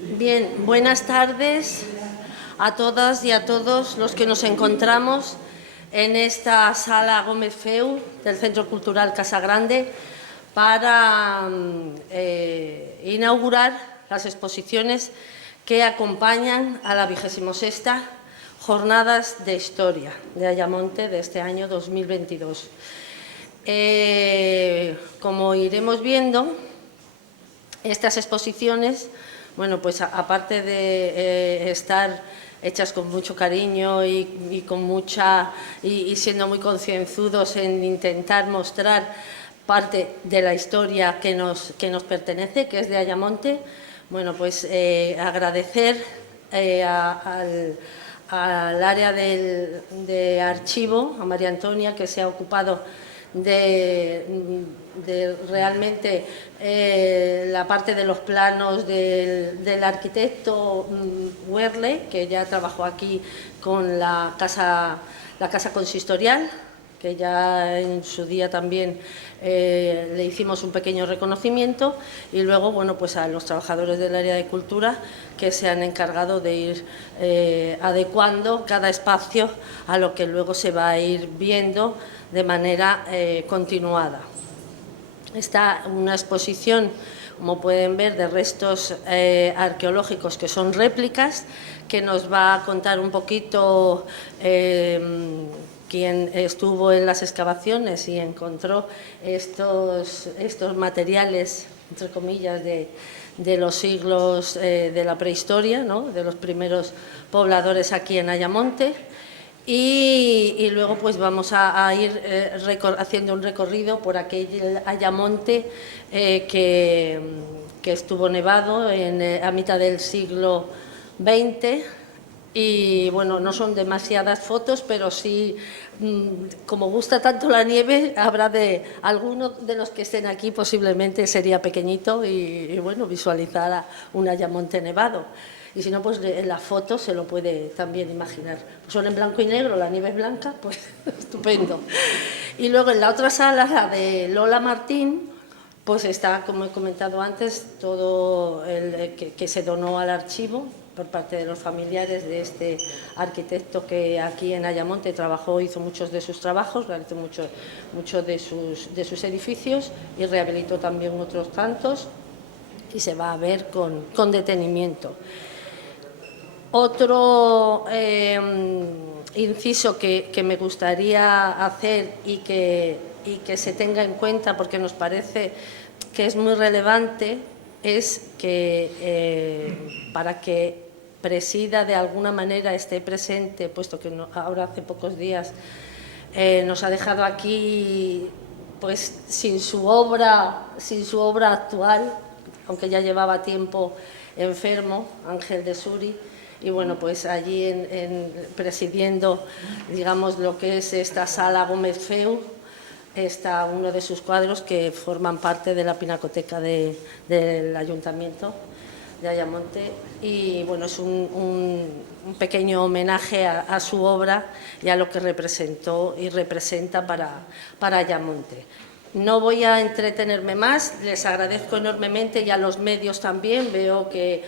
Bien, buenas tardes a todas y a todos los que nos encontramos en esta sala Gómez Feu del Centro Cultural Casa Grande para inaugurar las exposiciones que acompañan a la 26ª Jornadas de Historia de Ayamonte de este año 2022. Como iremos viendo, estas exposiciones, bueno, pues aparte de estar hechas con mucho cariño y con mucha y siendo muy concienzudos en intentar mostrar parte de la historia que nos pertenece, que es de Ayamonte, bueno, pues agradecer al área de archivo, a María Antonia, que se ha ocupado de realmente la parte de los planos del arquitecto Werle, que ya trabajó aquí con la casa consistorial, que ya en su día también le hicimos un pequeño reconocimiento, y luego, bueno, pues a los trabajadores del área de cultura que se han encargado de ir adecuando cada espacio a lo que luego se va a ir viendo de manera continuada. Está una exposición, como pueden ver, de restos arqueológicos que son réplicas, que nos va a contar un poquito quien estuvo en las excavaciones y encontró estos materiales, entre comillas, de los siglos de la prehistoria, ¿no?, de los primeros pobladores aquí en Ayamonte. Y luego pues vamos a ir haciendo un recorrido por aquel Ayamonte que estuvo nevado a mitad del siglo XX. Y bueno, no son demasiadas fotos, pero sí, como gusta tanto la nieve, habrá de algunos de los que estén aquí, posiblemente sería pequeñito y bueno, visualizar un Ayamonte nevado. Y si no, pues en la foto se lo puede también imaginar. Pues son en blanco y negro, la nieve es blanca, pues estupendo. Y luego en la otra sala, la de Lola Martín, pues está, como he comentado antes, todo el que se donó al archivo por parte de los familiares de este arquitecto que aquí en Ayamonte trabajó, hizo muchos de sus trabajos, realizó muchos de sus edificios y rehabilitó también otros tantos, y se va a ver con detenimiento. Otro inciso que me gustaría hacer y que se tenga en cuenta, porque nos parece que es muy relevante, es que para que presida de alguna manera, esté presente, puesto que ahora hace pocos días nos ha dejado aquí pues sin su obra actual, aunque ya llevaba tiempo enfermo, Ángel de Suri. Y bueno, pues allí presidiendo, digamos, lo que es esta sala Gómez Feu, está uno de sus cuadros que forman parte de la pinacoteca del Ayuntamiento de Ayamonte. Y bueno, es un pequeño homenaje a su obra y a lo que representó y representa para Ayamonte. No voy a entretenerme más, les agradezco enormemente, y a los medios también. Veo que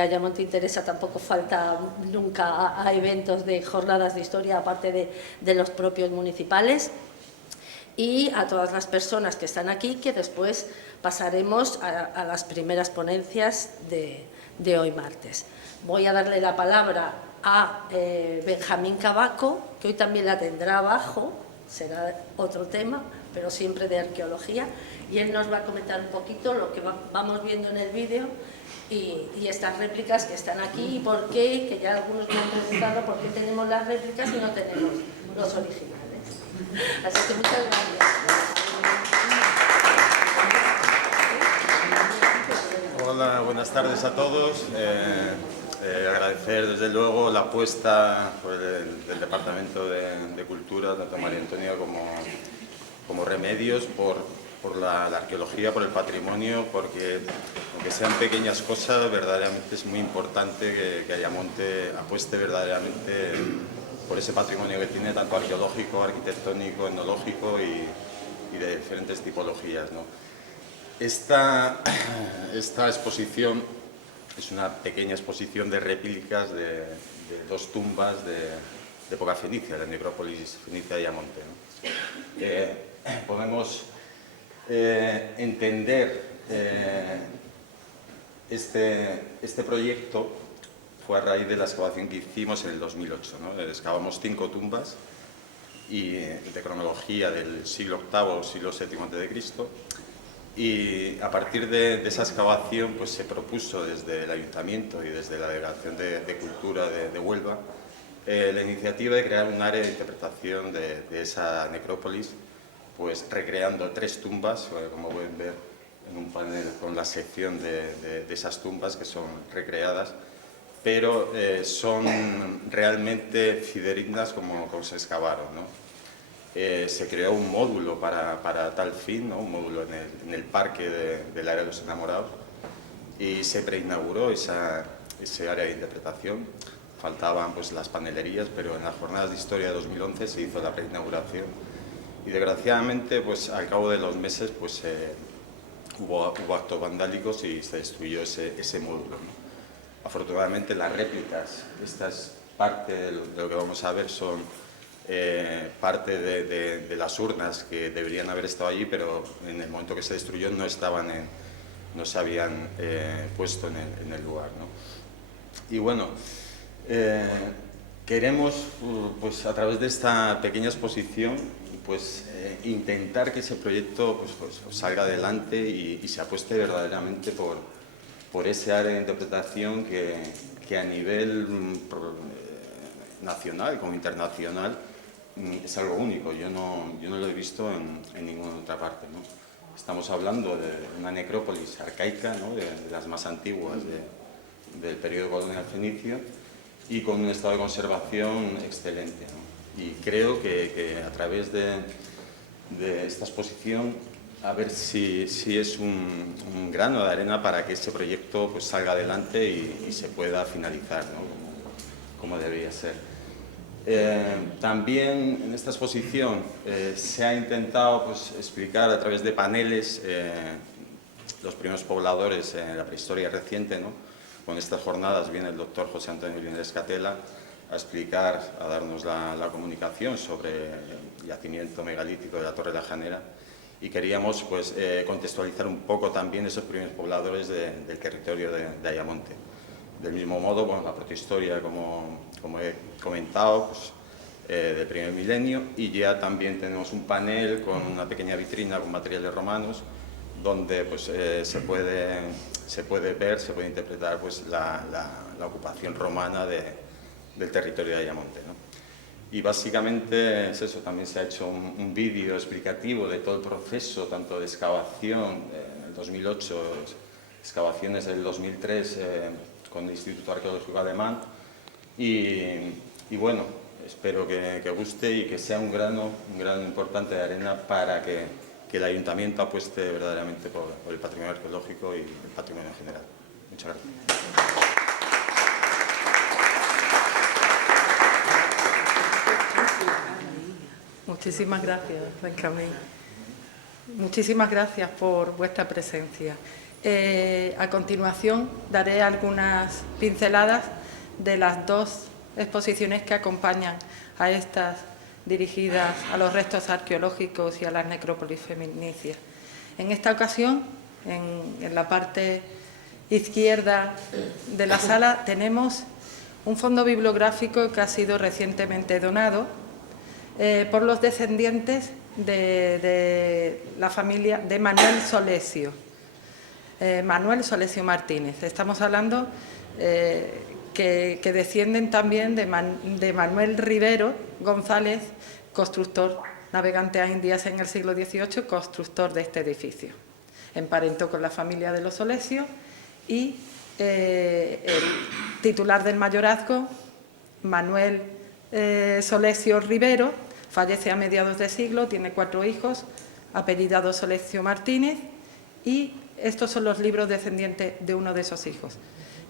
Ayamonte interesa, tampoco falta nunca a eventos de jornadas de historia, aparte de los propios municipales. Y a todas las personas que están aquí, que después pasaremos a las primeras ponencias de hoy martes. Voy a darle la palabra a Benjamín Cabaco, que hoy también la tendrá abajo, será otro tema, pero siempre de arqueología, y él nos va a comentar un poquito lo que vamos viendo en el vídeo y estas réplicas que están aquí, y por qué, que ya algunos me han preguntado por qué tenemos las réplicas y no tenemos los originales. Así que muchas gracias. Hola, buenas tardes a todos. Agradecer desde luego la apuesta del Departamento de Cultura, tanto María Antonia como Remedios, por la arqueología, por el patrimonio, porque aunque sean pequeñas cosas, verdaderamente es muy importante que Ayamonte apueste verdaderamente por ese patrimonio que tiene, tanto arqueológico, arquitectónico, etnológico y de diferentes tipologías, ¿no? Esta exposición es una pequeña exposición de réplicas de dos tumbas de época fenicia, la necrópolis fenicia de Ayamonte, ¿no? Podemos entender este proyecto fue a raíz de la excavación que hicimos en el 2008, ¿no? Excavamos 5 tumbas y de cronología del siglo VIII o siglo VII a.C. Y a partir de esa excavación pues, se propuso desde el Ayuntamiento y desde la Delegación de Cultura de Huelva la iniciativa de crear un área de interpretación de esa necrópolis, pues recreando 3 tumbas, como pueden ver en un panel con la sección de esas tumbas que son recreadas, pero son realmente fidedignas como se excavaron, ¿no? Se creó un módulo para tal fin, ¿no? Un módulo en el parque del área de los enamorados, y se preinauguró ese área de interpretación. Faltaban pues, las panelerías, pero en las jornadas de historia de 2011 se hizo la preinauguración y desgraciadamente pues, al cabo de los meses pues, hubo actos vandálicos y se destruyó ese módulo, ¿no? Afortunadamente las réplicas, esta es parte de lo que vamos a ver, son parte de las urnas que deberían haber estado allí, pero en el momento que se destruyó no se habían puesto en el lugar, ¿no? Y bueno, queremos pues, a través de esta pequeña exposición pues, intentar que ese proyecto pues, salga adelante y se apueste verdaderamente por ese área de interpretación que a nivel nacional como internacional es algo único. Yo no lo he visto en ninguna otra parte, ¿no? Estamos hablando de una necrópolis arcaica, ¿no? de las más antiguas del periodo colonial fenicio y con un estado de conservación excelente, ¿no? Y creo que a través de esta exposición a ver si es un grano de arena para que este proyecto pues, salga adelante y se pueda finalizar, ¿no? como debería ser. También en esta exposición se ha intentado pues, explicar a través de paneles los primeros pobladores en la prehistoria reciente, ¿no? Con estas jornadas viene el doctor José Antonio Linares Catela a explicar, a darnos la comunicación sobre el yacimiento megalítico de la Torre de la Janera, y queríamos pues, contextualizar un poco también esos primeros pobladores del territorio de Ayamonte. Del mismo modo, bueno, la protohistoria, como he comentado, pues, del primer milenio, y ya también tenemos un panel con una pequeña vitrina con materiales romanos, donde pues, se puede ver, se puede interpretar pues, la ocupación romana del territorio de Ayamonte, ¿no? Y básicamente es eso, también se ha hecho un vídeo explicativo de todo el proceso, tanto de excavación en el 2008, excavaciones del 2003 con el Instituto Arqueológico Alemán, y bueno, espero que guste y que sea un grano importante de arena para que el Ayuntamiento apueste verdaderamente por el patrimonio arqueológico y el patrimonio en general. Muchas gracias. Muchísimas gracias, Benjamín. Muchísimas gracias por vuestra presencia. A continuación, daré algunas pinceladas de las 2 exposiciones que acompañan a estas dirigidas a los restos arqueológicos y a las necrópolis fenicias. En esta ocasión, en la parte izquierda de la sala, tenemos un fondo bibliográfico que ha sido recientemente donado por los descendientes de la familia de Manuel Solesio. Manuel Solesio Martínez. Estamos hablando que descienden también de Manuel Rivero González, constructor, navegante a Indias en el siglo XVIII, constructor de este edificio. Emparentó con la familia de los Solesio y el titular del mayorazgo, Manuel Solesio Rivero, fallece a mediados de siglo, tiene 4 hijos, apellidado Solesio Martínez, y estos son los libros descendientes de uno de esos hijos,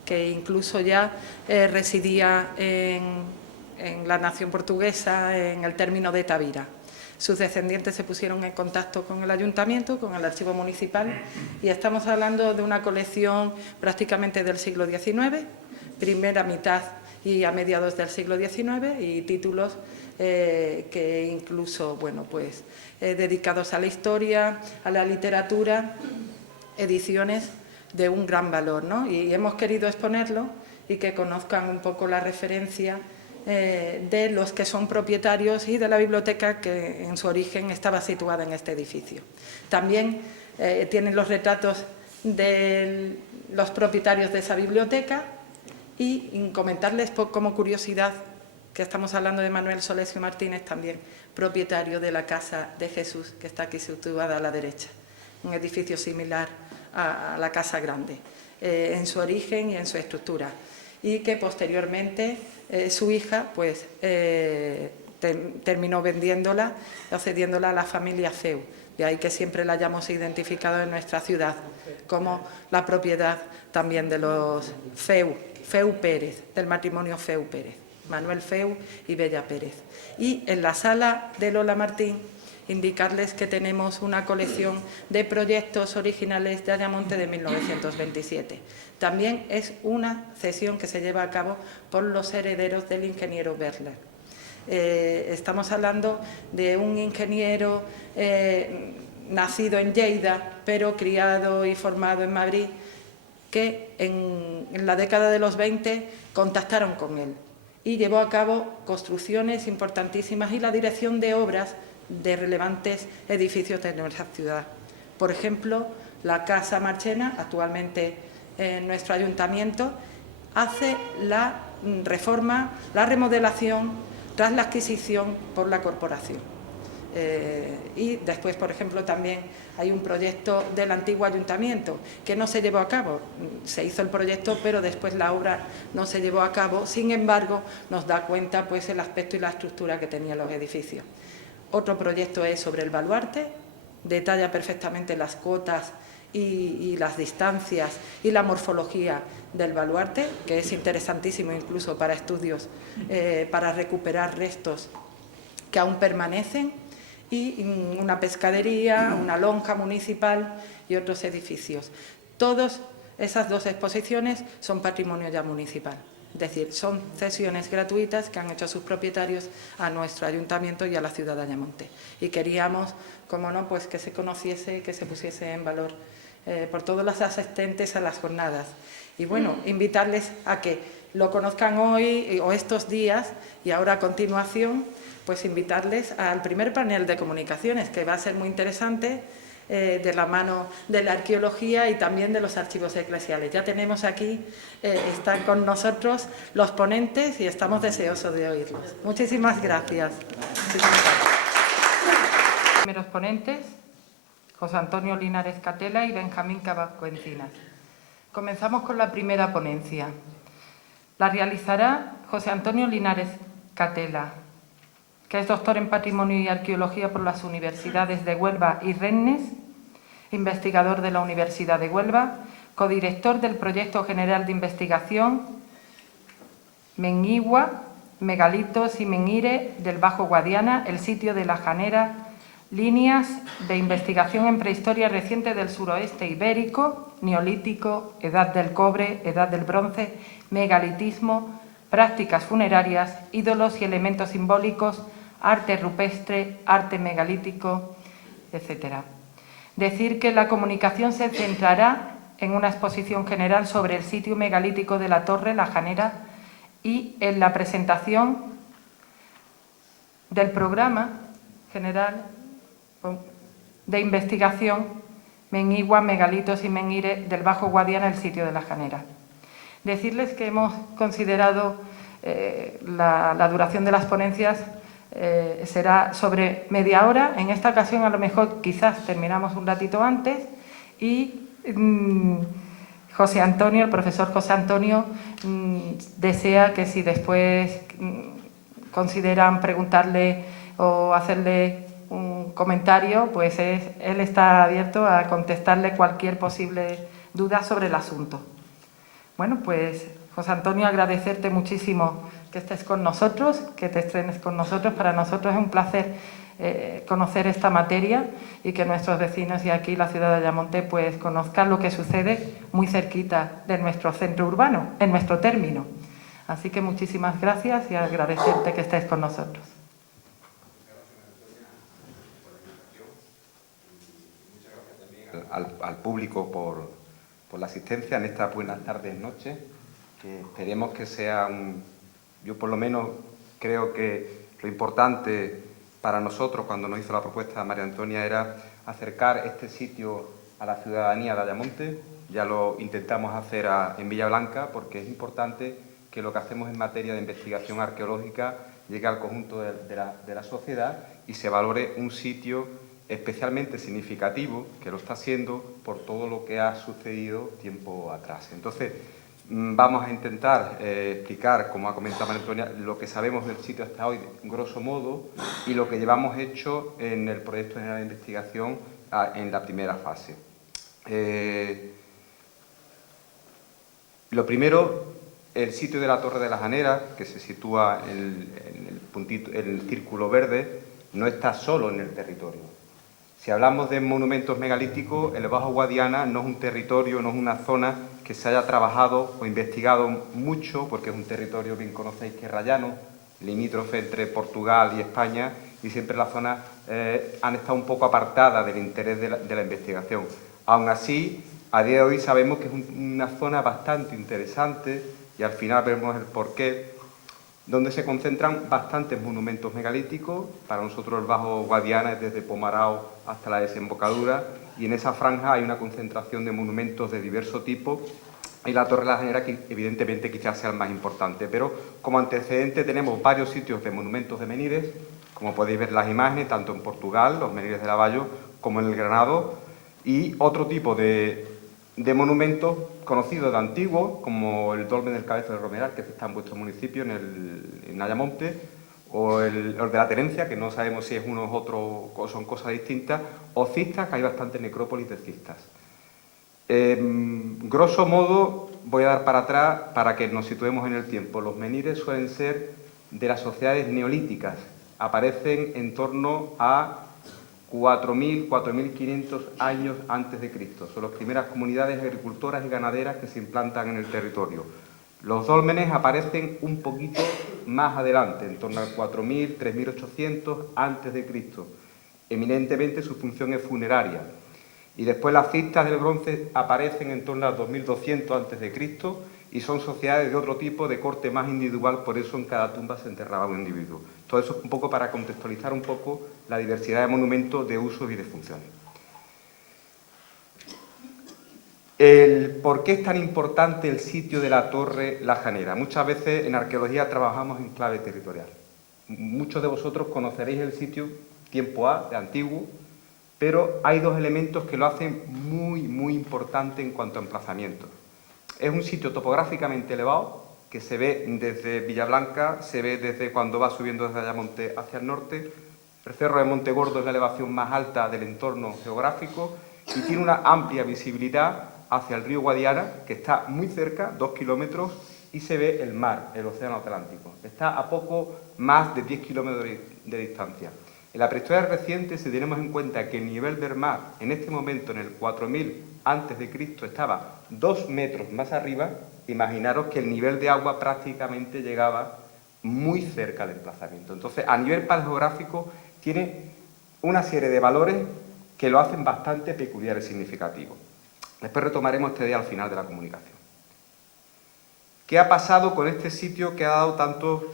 que incluso ya residía en la nación portuguesa, en el término de Tavira. sus descendientes se pusieron en contacto con el ayuntamiento, con el archivo municipal, y estamos hablando de una colección prácticamente del siglo XIX, primera mitad y a mediados del siglo XIX, y títulos que incluso, bueno, pues dedicados a la historia, a la literatura, ediciones de un gran valor, ¿no? Y hemos querido exponerlo y que conozcan un poco la referencia de los que son propietarios y de la biblioteca que en su origen estaba situada en este edificio. También tienen los retratos de los propietarios de esa biblioteca y comentarles como curiosidad que estamos hablando de Manuel Solesio Martínez, también propietario de la Casa de Jesús, que está aquí situada a la derecha, un edificio similar a la Casa Grande, en su origen y en su estructura, y que posteriormente su hija pues, terminó vendiéndola o cediéndola a la familia Feu, de ahí que siempre la hayamos identificado en nuestra ciudad como la propiedad también de los Feu Pérez, del matrimonio Feu Pérez, Manuel Feu y Bella Pérez. Y en la sala de Lola Martín, indicarles que tenemos una colección de proyectos originales de Ayamonte de 1927. También es una cesión que se lleva a cabo por los herederos del ingeniero Berler. Estamos hablando de un ingeniero nacido en Lleida, pero criado y formado en Madrid, que en la década de los 20 contactaron con él y llevó a cabo construcciones importantísimas y la dirección de obras de relevantes edificios de nuestra ciudad. Por ejemplo, la Casa Marchena, actualmente en nuestro ayuntamiento, hace la reforma, la remodelación tras la adquisición por la corporación. Y después, por ejemplo, también hay un proyecto del antiguo ayuntamiento que no se llevó a cabo. Se hizo el proyecto, pero después la obra no se llevó a cabo. Sin embargo, nos da cuenta pues, el aspecto y la estructura que tenían los edificios. Otro proyecto es sobre el baluarte, detalla perfectamente las cotas y las distancias y la morfología del baluarte, que es interesantísimo incluso para estudios, para recuperar restos que aún permanecen, y una pescadería, una lonja municipal y otros edificios. Todas esas dos exposiciones son patrimonio ya municipal. Es decir, son cesiones gratuitas que han hecho sus propietarios a nuestro ayuntamiento y a la ciudad de Ayamonte. Y queríamos, como no, pues que se conociese y que se pusiese en valor por todos los asistentes a las jornadas. Y bueno, invitarles a que lo conozcan hoy o estos días, y ahora a continuación, pues invitarles al primer panel de comunicaciones, que va a ser muy interesante, de la mano de la arqueología y también de los archivos eclesiales. Ya tenemos aquí, están con nosotros los ponentes y estamos deseosos de oírlos. Muchísimas gracias. Primeros ponentes, José Antonio Linares Catela y Benjamín Cabasco Encinas. Comenzamos con la primera ponencia. La realizará José Antonio Linares Catela, que es doctor en Patrimonio y Arqueología por las Universidades de Huelva y Rennes, investigador de la Universidad de Huelva, codirector del Proyecto General de Investigación Menguigua, Megalitos y Menguire del Bajo Guadiana, el sitio de la Janera, líneas de investigación en prehistoria reciente del suroeste ibérico, neolítico, edad del cobre, edad del bronce, megalitismo, prácticas funerarias, ídolos y elementos simbólicos, arte rupestre, arte megalítico, etc. Decir que la comunicación se centrará en una exposición general sobre el sitio megalítico de la Torre, la Janera, y en la presentación del programa general de investigación Menguigua, Megalitos y Menguire del Bajo Guadiana, el sitio de la Janera. Decirles que hemos considerado la duración de las ponencias será sobre media hora. En esta ocasión a lo mejor quizás terminamos un ratito antes y José Antonio, el profesor José Antonio, desea que si después consideran preguntarle o hacerle un comentario, pues él está abierto a contestarle cualquier posible duda sobre el asunto. Bueno, pues José Antonio, agradecerte muchísimo que estés con nosotros, que te estrenes con nosotros. Para nosotros es un placer conocer esta materia y que nuestros vecinos y aquí la ciudad de Ayamonte pues conozcan lo que sucede muy cerquita de nuestro centro urbano, en nuestro término. Así que muchísimas gracias y agradecerte que estés con nosotros. Al público por la asistencia en estas buenas tardes, noches, que esperemos que sea yo por lo menos creo que lo importante para nosotros cuando nos hizo la propuesta María Antonia era acercar este sitio a la ciudadanía de Ayamonte. Ya lo intentamos hacer en Villablanca porque es importante que lo que hacemos en materia de investigación arqueológica llegue al conjunto de la sociedad y se valore un sitio especialmente significativo, que lo está siendo por todo lo que ha sucedido tiempo atrás. Entonces, vamos a intentar explicar, como ha comentado María Antonia, lo que sabemos del sitio hasta hoy, grosso modo, y lo que llevamos hecho en el proyecto general de investigación en la primera fase. Lo primero, el sitio de la Torre de la Janera, que se sitúa en el círculo verde, no está solo en el territorio. Si hablamos de monumentos megalíticos, el Bajo Guadiana no es un territorio, no es una zona que se haya trabajado o investigado mucho, porque es un territorio, bien conocéis, que es rayano, limítrofe entre Portugal y España, y siempre las zonas han estado un poco apartadas del interés de la investigación. Aún así, a día de hoy sabemos que es una zona bastante interesante, y al final vemos el porqué, donde se concentran bastantes monumentos megalíticos. Para nosotros el Bajo Guadiana es desde Pomarao hasta la desembocadura, y en esa franja hay una concentración de monumentos de diverso tipo, y la Torre de la Janera, que evidentemente quizás sea el más importante. Pero como antecedente tenemos varios sitios de monumentos de menires, como podéis ver en las imágenes, tanto en Portugal, los menires de Lavallo, como en el Granado, y otro tipo de monumentos conocidos de antiguo, como el Dolmen del Cabezo de Romeral, que está en vuestro municipio, en Ayamonte, o el de la Terencia, que no sabemos si es uno u otro o son cosas distintas, o cistas, que hay bastantes necrópolis de cistas. Grosso modo, voy a dar para atrás para que nos situemos en el tiempo. Los menires suelen ser de las sociedades neolíticas, aparecen en torno a 4.000, 4.500 años antes de Cristo. Son las primeras comunidades agricultoras y ganaderas que se implantan en el territorio. Los dólmenes aparecen un poquito más adelante, en torno al 4.000, 3.800 antes de Cristo. Eminentemente su función es funeraria. Y después las cistas del bronce aparecen en torno al 2.200 antes de Cristo y son sociedades de otro tipo, de corte más individual, por eso en cada tumba se enterraba un individuo. Todo eso es un poco para contextualizar un poco la diversidad de monumentos, de usos y de funciones. ¿Por qué es tan importante el sitio de la Torre La Janera? Muchas veces en arqueología trabajamos en clave territorial. Muchos de vosotros conoceréis el sitio tiempo A, de antiguo, pero hay dos elementos que lo hacen muy importante en cuanto a emplazamiento. Es un sitio topográficamente elevado, que se ve desde Villablanca, se ve desde cuando va subiendo desde Ayamonte hacia el norte. El Cerro de Montegordo es la elevación más alta del entorno geográfico y tiene una amplia visibilidad hacia el río Guadiana, que está muy cerca, 2 kilómetros, y se ve el mar, el océano Atlántico. Está a poco más de 10 kilómetros de distancia. En la prehistoria reciente, si tenemos en cuenta que el nivel del mar, en este momento, en el 4000 a.C., estaba 2 metros más arriba, imaginaros que el nivel de agua prácticamente llegaba muy cerca del emplazamiento. Entonces, a nivel paleográfico, tiene una serie de valores que lo hacen bastante peculiar y significativo. Después retomaremos este día al final de la comunicación. ¿Qué ha pasado con este sitio que ha dado tanto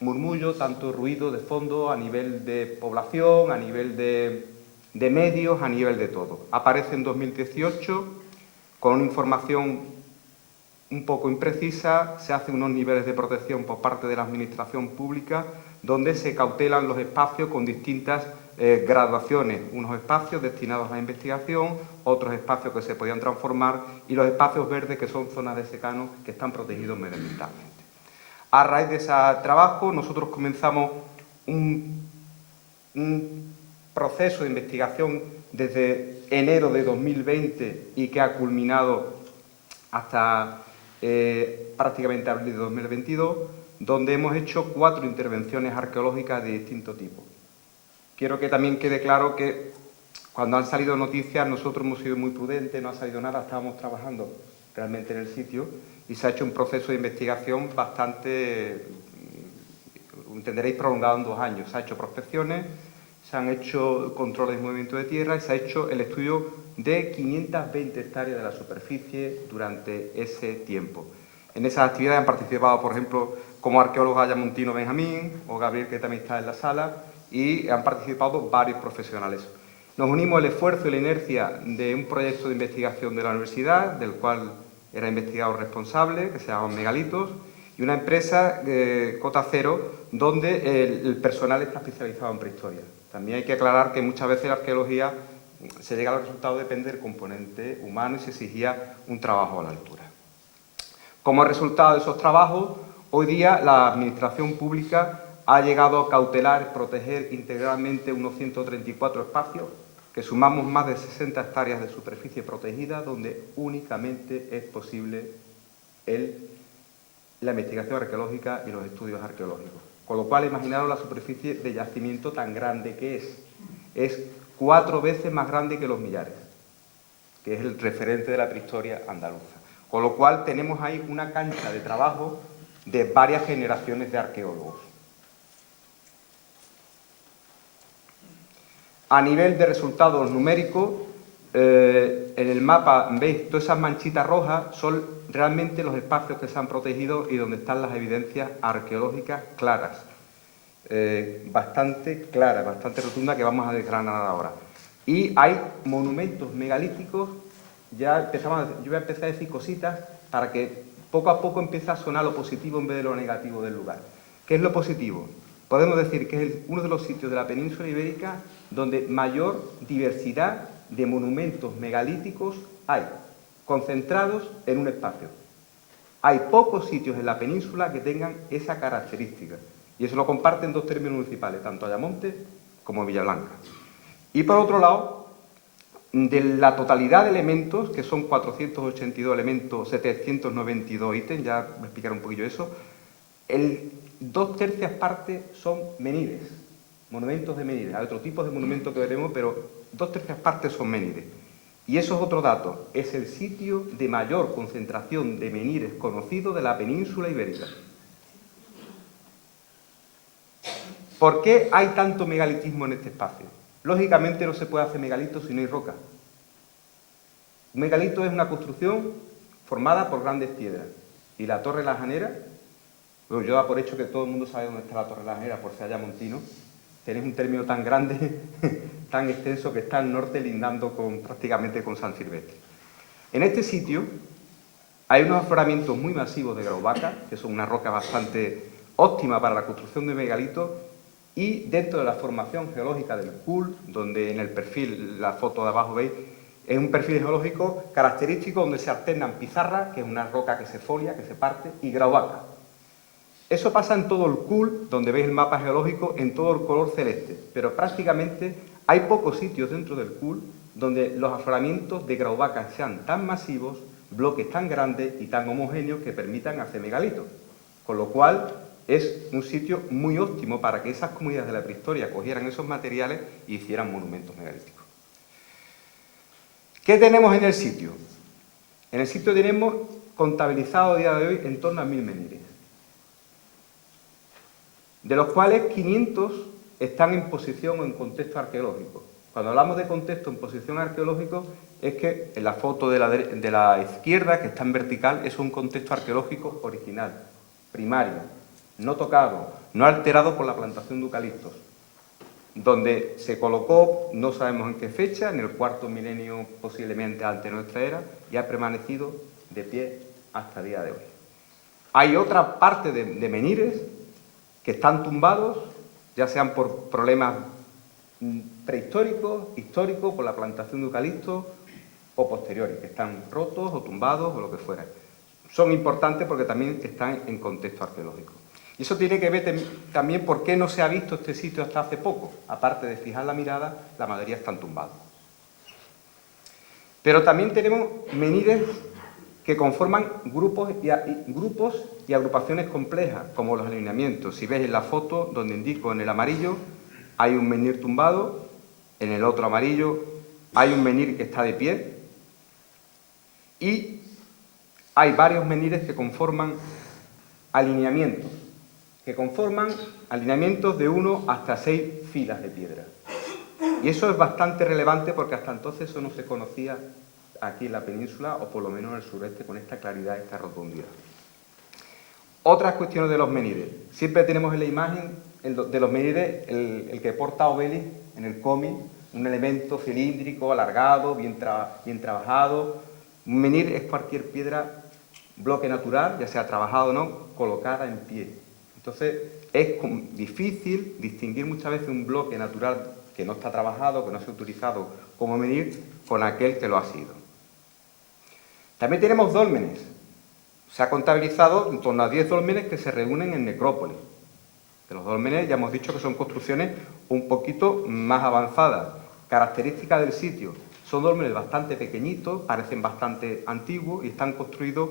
murmullo, tanto ruido de fondo a nivel de población, a nivel de medios, a nivel de todo? Aparece en 2018 con una información un poco imprecisa, se hacen unos niveles de protección por parte de la administración pública donde se cautelan los espacios con distintas graduaciones, unos espacios destinados a la investigación, otros espacios que se podían transformar y los espacios verdes que son zonas de secano que están protegidos medioambientalmente. A raíz de ese trabajo nosotros comenzamos un proceso de investigación desde enero de 2020 y que ha culminado hasta prácticamente abril de 2022, donde hemos hecho 4 intervenciones arqueológicas de distinto tipo. quiero que también quede claro que cuando han salido noticias nosotros hemos sido muy prudentes, no ha salido nada, estábamos trabajando realmente en el sitio y se ha hecho un proceso de investigación bastante, entenderéis, prolongado en 2 años. Se han hecho prospecciones, se han hecho controles de movimiento de tierra y se ha hecho el estudio de 520 hectáreas de la superficie durante ese tiempo. En esas actividades han participado, por ejemplo, como arqueólogo Ayamontino Benjamín o Gabriel, que también está en la sala, y han participado varios profesionales. Nos unimos al esfuerzo y la inercia de un proyecto de investigación de la universidad, del cual era investigador responsable, que se llama Megalitos, y una empresa, Cota Cero, donde el personal está especializado en prehistoria. También hay que aclarar que muchas veces la arqueología se llega al resultado depende del componente humano y se exigía un trabajo a la altura. Como resultado de esos trabajos, hoy día la Administración Pública ha llegado a cautelar, proteger integralmente unos 134 espacios, que sumamos más de 60 hectáreas de superficie protegida, donde únicamente es posible la investigación arqueológica y los estudios arqueológicos. Con lo cual, imaginaros la superficie de yacimiento tan grande que es. Es 4 veces más grande que Los Millares, que es el referente de la prehistoria andaluza. Con lo cual, tenemos ahí una cancha de trabajo de varias generaciones de arqueólogos. A nivel de resultados numéricos, en el mapa, veis, todas esas manchitas rojas son realmente los espacios que se han protegido y donde están las evidencias arqueológicas claras. Bastante claras, bastante rotundas, que vamos a desgranar ahora. Y hay monumentos megalíticos, yo voy a empezar a decir cositas para que poco a poco empiece a sonar lo positivo en vez de lo negativo del lugar. ¿Qué es lo positivo? Podemos decir que es uno de los sitios de la península ibérica donde mayor diversidad de monumentos megalíticos hay, concentrados en un espacio. Hay pocos sitios en la península que tengan esa característica, y eso lo comparten 2 términos municipales, tanto Ayamonte como Villablanca. Y por otro lado, de la totalidad de elementos, que son 482 elementos, 792 ítems, ya voy a explicar un poquillo eso, 2/3 partes son menires, monumentos de menires. Hay otros tipos de monumentos que veremos, pero 2/3 partes son menires. Y eso es otro dato, es el sitio de mayor concentración de menires conocido de la península ibérica. ¿Por qué hay tanto megalitismo en este espacio? Lógicamente no se puede hacer megalito si no hay roca. Un megalito es una construcción formada por grandes piedras. Y la Torre Lajanera, yo da por hecho que todo el mundo sabe dónde está la Torre Lajanera, por si haya Montino. Tenéis un término tan grande, tan extenso, que está al norte lindando prácticamente con San Silvestre. En este sitio hay unos afloramientos muy masivos de grauvaca, que son una roca bastante óptima para la construcción de megalitos, y dentro de la formación geológica del Cool, donde en el perfil, la foto de abajo veis, es un perfil geológico característico donde se alternan pizarra, que es una roca que se folia, que se parte, y grauvaca. Eso pasa en todo el Cool, donde veis el mapa geológico, en todo el color celeste, pero prácticamente hay pocos sitios dentro del Cool donde los afloramientos de grauvaca sean tan masivos, bloques tan grandes y tan homogéneos que permitan hacer megalitos. Con lo cual, es un sitio muy óptimo para que esas comunidades de la prehistoria cogieran esos materiales y hicieran monumentos megalíticos. ¿Qué tenemos en el sitio? En el sitio tenemos contabilizado a día de hoy en torno a 1000 menires, de los cuales 500 están en posición o en contexto arqueológico. Cuando hablamos de contexto en posición arqueológico, es que en la foto de la izquierda, que está en vertical, es un contexto arqueológico original, primario, no tocado, no alterado por la plantación de eucaliptos, donde se colocó, no sabemos en qué fecha, en el 4º milenio posiblemente antes de nuestra era, y ha permanecido de pie hasta el día de hoy. Hay otra parte de menires que están tumbados, ya sean por problemas prehistóricos, históricos, por la plantación de eucaliptos, o posteriores, que están rotos o tumbados o lo que fuera. Son importantes porque también están en contexto arqueológico. Y eso tiene que ver también por qué no se ha visto este sitio hasta hace poco. Aparte de fijar la mirada, la mayoría están tumbados. Pero también tenemos menires que conforman grupos y agrupaciones complejas, como los alineamientos. Si ves en la foto, donde indico en el amarillo, hay un menhir tumbado, en el otro amarillo hay un menhir que está de pie y hay varios menhires que conforman alineamientos, de 1 hasta 6 filas de piedra. Y eso es bastante relevante porque hasta entonces eso no se conocía aquí en la península, o por lo menos en el sureste, con esta claridad, esta rotundidad. Otras cuestiones de los menhires. Siempre tenemos en la imagen de los menhires el que porta Obelix en el cómic, un elemento cilíndrico, alargado, bien trabajado. Un menhir es cualquier piedra, bloque natural, ya sea trabajado o no, colocada en pie. Entonces, es difícil distinguir muchas veces un bloque natural que no está trabajado, que no se ha utilizado como menhir, con aquel que lo ha sido. También tenemos dólmenes. Se ha contabilizado en torno a 10 dólmenes que se reúnen en necrópolis. De los dólmenes ya hemos dicho que son construcciones un poquito más avanzadas. Características del sitio. Son dólmenes bastante pequeñitos, parecen bastante antiguos y están construidos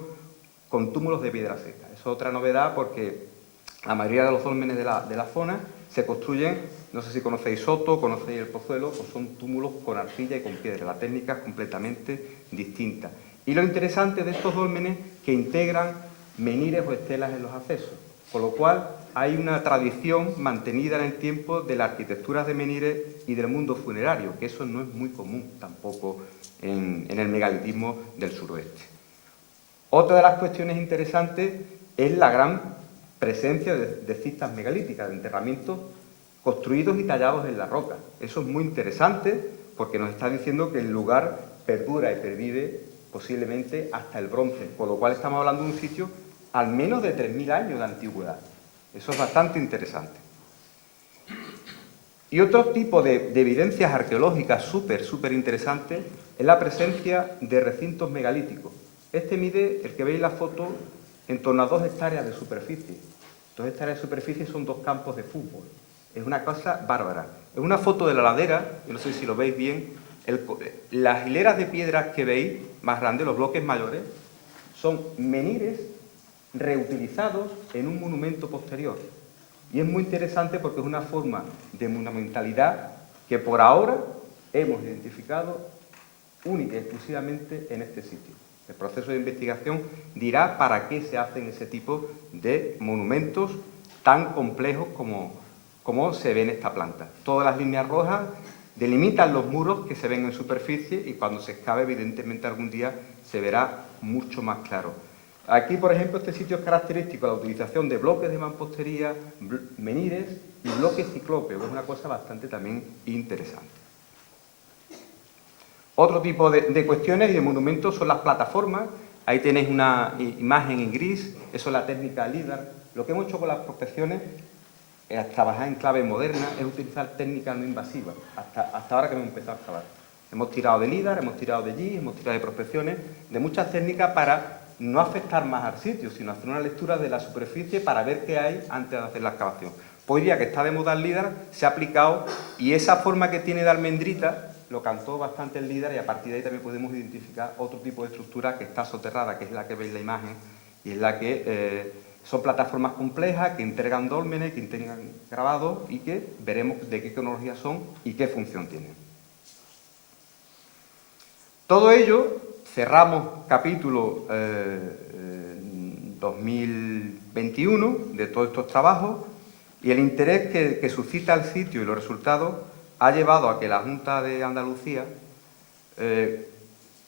con túmulos de piedra seca. Eso es otra novedad porque la mayoría de los dólmenes de la zona se construyen, no sé si conocéis Soto, conocéis el Pozuelo, pues son túmulos con arcilla y con piedra. La técnica es completamente distinta. Y lo interesante de estos dólmenes que integran menhires o estelas en los accesos, con lo cual hay una tradición mantenida en el tiempo de la arquitectura de menhires y del mundo funerario, que eso no es muy común tampoco en el megalitismo del suroeste. Otra de las cuestiones interesantes es la gran presencia de cistas megalíticas, de enterramientos construidos y tallados en la roca. Eso es muy interesante porque nos está diciendo que el lugar perdura y pervive posiblemente hasta el bronce, con lo cual estamos hablando de un sitio al menos de 3.000 años de antigüedad. Eso es bastante interesante. Y otro tipo de evidencias arqueológicas súper interesantes es la presencia de recintos megalíticos. Este mide, el que veis en la foto, en torno a 2 hectáreas de superficie. 2 hectáreas de superficie son 2 campos de fútbol. Es una cosa bárbara. Es una foto de la ladera, yo no sé si lo veis bien. Las hileras de piedras que veis, más grandes, los bloques mayores, son menhires reutilizados en un monumento posterior. Y es muy interesante porque es una forma de monumentalidad que por ahora hemos identificado única y exclusivamente en este sitio. El proceso de investigación dirá para qué se hacen ese tipo de monumentos tan complejos como se ve en esta planta. Todas las líneas rojas delimitan los muros que se ven en superficie y cuando se excave, evidentemente, algún día se verá mucho más claro. Aquí, por ejemplo, este sitio es característico de la utilización de bloques de mampostería, menhires y bloques ciclópeos, que es una cosa bastante también interesante. Otro tipo de cuestiones y de monumentos son las plataformas. Ahí tenéis una imagen en gris, eso es la técnica LIDAR. Lo que hemos hecho con las prospecciones es trabajar en clave moderna, es utilizar técnicas no invasivas, hasta ahora que hemos empezado a excavar. Hemos tirado de LIDAR, hemos tirado de GIS, hemos tirado de prospecciones, de muchas técnicas para no afectar más al sitio, sino hacer una lectura de la superficie para ver qué hay antes de hacer la excavación. Pues hoy día que está de moda el LIDAR, se ha aplicado y esa forma que tiene de almendrita lo cantó bastante el LIDAR y a partir de ahí también podemos identificar otro tipo de estructura que está soterrada, que es la que veis en la imagen y es la que son plataformas complejas que integran dólmenes, que integran grabados y que veremos de qué cronología son y qué función tienen. Todo ello, cerramos capítulo 2021 de todos estos trabajos y el interés que suscita el sitio y los resultados ha llevado a que la Junta de Andalucía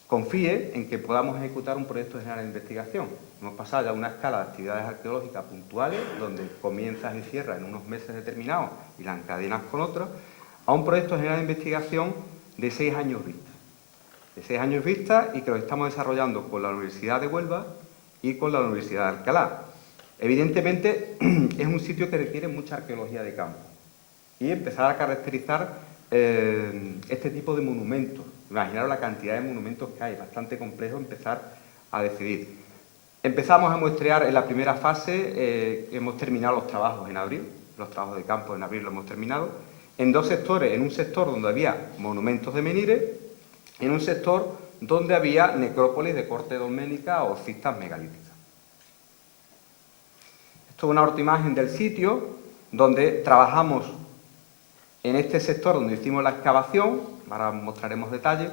confíe en que podamos ejecutar un proyecto general de investigación. Hemos pasado ya a una escala de actividades arqueológicas puntuales, donde comienzas y cierras en unos meses determinados y la encadenas con otros, a un proyecto general de investigación de 6 años vista. De 6 años vista y que lo estamos desarrollando con la Universidad de Huelva y con la Universidad de Alcalá. Evidentemente, es un sitio que requiere mucha arqueología de campo y empezar a caracterizar este tipo de monumentos. Imaginaros la cantidad de monumentos que hay, bastante complejo empezar a decidir. Empezamos a muestrear en la primera fase, hemos terminado los trabajos en abril, los trabajos de campo en abril los hemos terminado, en 2 sectores, en un sector donde había monumentos de menhires, en un sector donde había necrópolis de corte dolménica o cistas megalíticas. Esto es una autoimagen del sitio donde trabajamos en este sector donde hicimos la excavación, ahora mostraremos detalles.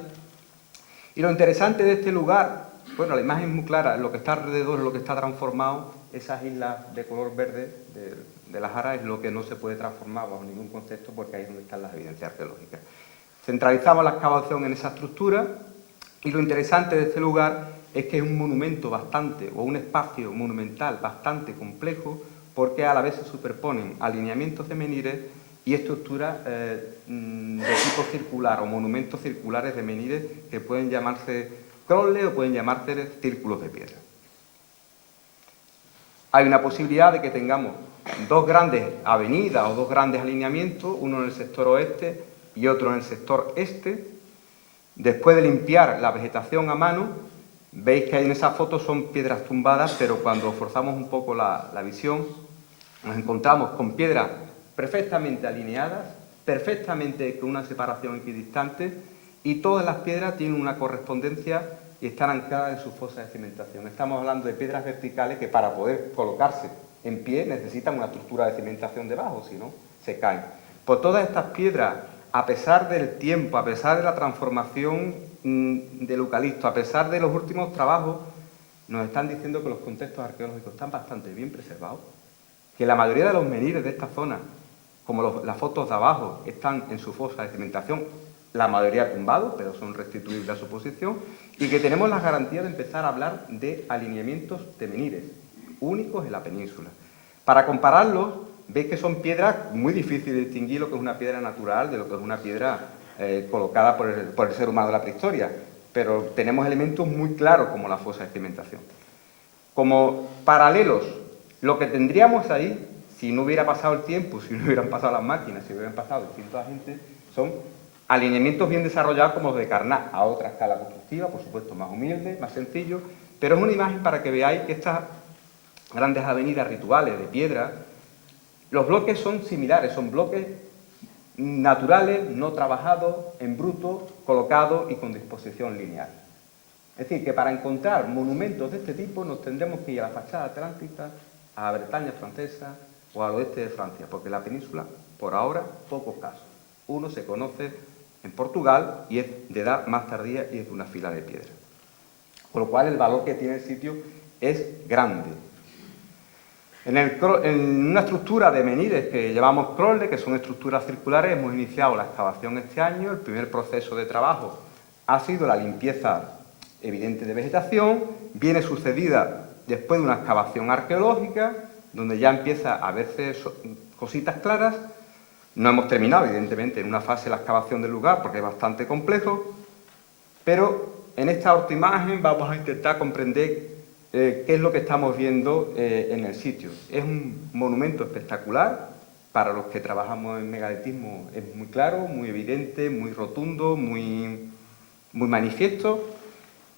Y lo interesante de este lugar, bueno, la imagen es muy clara, lo que está alrededor, lo que está transformado, esas islas de color verde de la Jara es lo que no se puede transformar bajo ningún concepto porque ahí es donde están las evidencias arqueológicas. Centralizamos la excavación en esa estructura y lo interesante de este lugar es que es un monumento bastante, o un espacio monumental bastante complejo, porque a la vez se superponen alineamientos de menires y estructuras de tipo circular o monumentos circulares de menires que pueden llamarse crolles o pueden llamarse círculos de piedra. Hay una posibilidad de que tengamos dos grandes avenidas o dos grandes alineamientos, uno en el sector oeste y otro en el sector este. Después de limpiar la vegetación a mano, veis que en esa foto son piedras tumbadas, pero cuando forzamos un poco la visión, nos encontramos con piedras perfectamente alineadas, perfectamente con una separación equidistante, y todas las piedras tienen una correspondencia y están ancladas en su fosa de cimentación. Estamos hablando de piedras verticales que para poder colocarse en pie necesitan una estructura de cimentación debajo, si no, se caen. Pues todas estas piedras, a pesar del tiempo, a pesar de la transformación del eucalipto, a pesar de los últimos trabajos, nos están diciendo que los contextos arqueológicos están bastante bien preservados, que la mayoría de los menires de esta zona, como las fotos de abajo, están en su fosa de cimentación, la mayoría tumbados, pero son restituibles a su posición, y que tenemos la garantía de empezar a hablar de alineamientos de menires, únicos en la península. Para compararlos, veis que son piedras muy difíciles de distinguir lo que es una piedra natural de lo que es una piedra colocada por el ser humano de la prehistoria, pero tenemos elementos muy claros como la fosa de cimentación. Como paralelos, lo que tendríamos ahí, si no hubiera pasado el tiempo, si no hubieran pasado las máquinas, si hubieran pasado distintos agentes, son alineamientos bien desarrollados como los de Carnat, a otra escala constructiva, por supuesto más humilde, más sencillo, pero es una imagen para que veáis que estas grandes avenidas rituales de piedra, los bloques son similares, son bloques naturales, no trabajados, en bruto, colocados y con disposición lineal. Es decir, que para encontrar monumentos de este tipo nos tendremos que ir a la fachada atlántica, a la Bretaña francesa o al oeste de Francia, porque en la península, por ahora, pocos casos. Uno se conoce en Portugal y es de edad más tardía y es de una fila de piedra. Con lo cual el valor que tiene el sitio es grande. En una estructura de menires que llamamos crolles, que son estructuras circulares, hemos iniciado la excavación este año. El primer proceso de trabajo ha sido la limpieza evidente de vegetación, viene sucedida después de una excavación arqueológica, donde ya empieza a verse cositas claras. No hemos terminado, evidentemente, en una fase la excavación del lugar, porque es bastante complejo, pero en esta otra imagen vamos a intentar comprender qué es lo que estamos viendo en el sitio. Es un monumento espectacular, para los que trabajamos en megalitismo es muy claro, muy evidente, muy rotundo, muy manifiesto.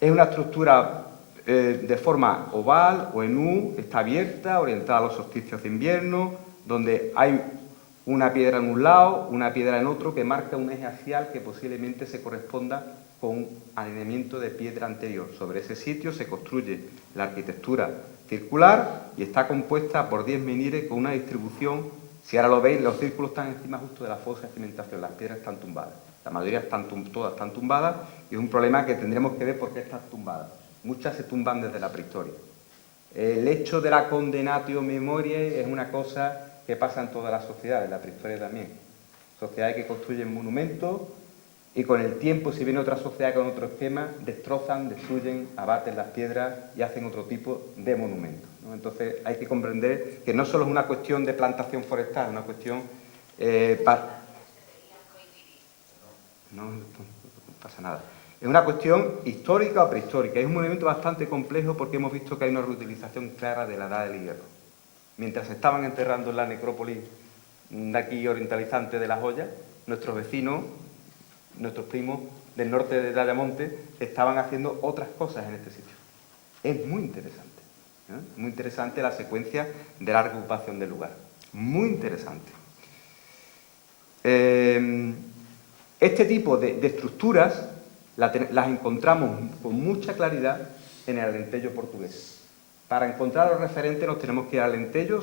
Es una estructura de forma oval o en U, está abierta, orientada a los solsticios de invierno, donde hay una piedra en un lado, una piedra en otro, que marca un eje axial que posiblemente se corresponda con un alineamiento de piedra anterior. Sobre ese sitio se construye la arquitectura circular y está compuesta por 10 menires con una distribución, si ahora lo veis, los círculos están encima justo de la fosa de cimentación, las piedras están tumbadas. La mayoría todas están tumbadas y es un problema que tendremos que ver por qué están tumbadas. Muchas se tumban desde la prehistoria. El hecho de la condenatio memoriae es una cosa que pasa en todas las sociedades, la prehistoria también. Sociedades que construyen monumentos y con el tiempo, si viene otra sociedad con otro esquema, destrozan, destruyen, abaten las piedras y hacen otro tipo de monumentos, ¿no? Entonces hay que comprender que no solo es una cuestión de plantación forestal, es una cuestión no pasa nada. Es una cuestión histórica o prehistórica. Es un monumento bastante complejo porque hemos visto que hay una reutilización clara de la edad del hierro. Mientras se estaban enterrando en la necrópolis de aquí orientalizante de La Joya, nuestros vecinos, nuestros primos del norte de Ayamonte, estaban haciendo otras cosas en este sitio. Es muy interesante, ¿eh? Muy interesante la secuencia de la ocupación del lugar. Muy interesante. Este tipo de estructuras las encontramos con mucha claridad en el Alentejo portugués. Para encontrar los referentes nos tenemos que ir al Alentejo,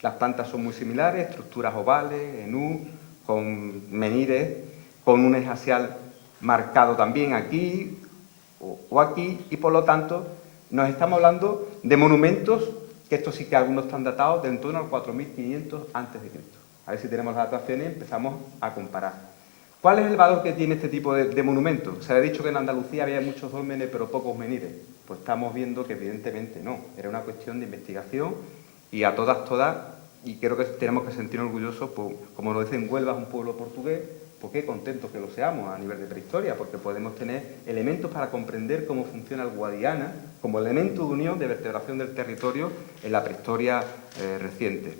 las plantas son muy similares, estructuras ovales, en U, con menires, con un eje axial marcado también aquí o aquí, y por lo tanto nos estamos hablando de monumentos, que estos sí que algunos están datados de en torno al 4500 a.C. A ver si tenemos las dataciones y empezamos a comparar. ¿Cuál es el valor que tiene este tipo de monumentos? Se ha dicho que en Andalucía había muchos dólmenes pero pocos menires. Pues estamos viendo que evidentemente no. Era una cuestión de investigación y a todas, y creo que tenemos que sentirnos orgullosos, pues, como nos dicen, Huelva es un pueblo portugués, pues qué contentos que lo seamos a nivel de prehistoria, porque podemos tener elementos para comprender cómo funciona el Guadiana como elemento de unión, de vertebración del territorio en la prehistoria reciente.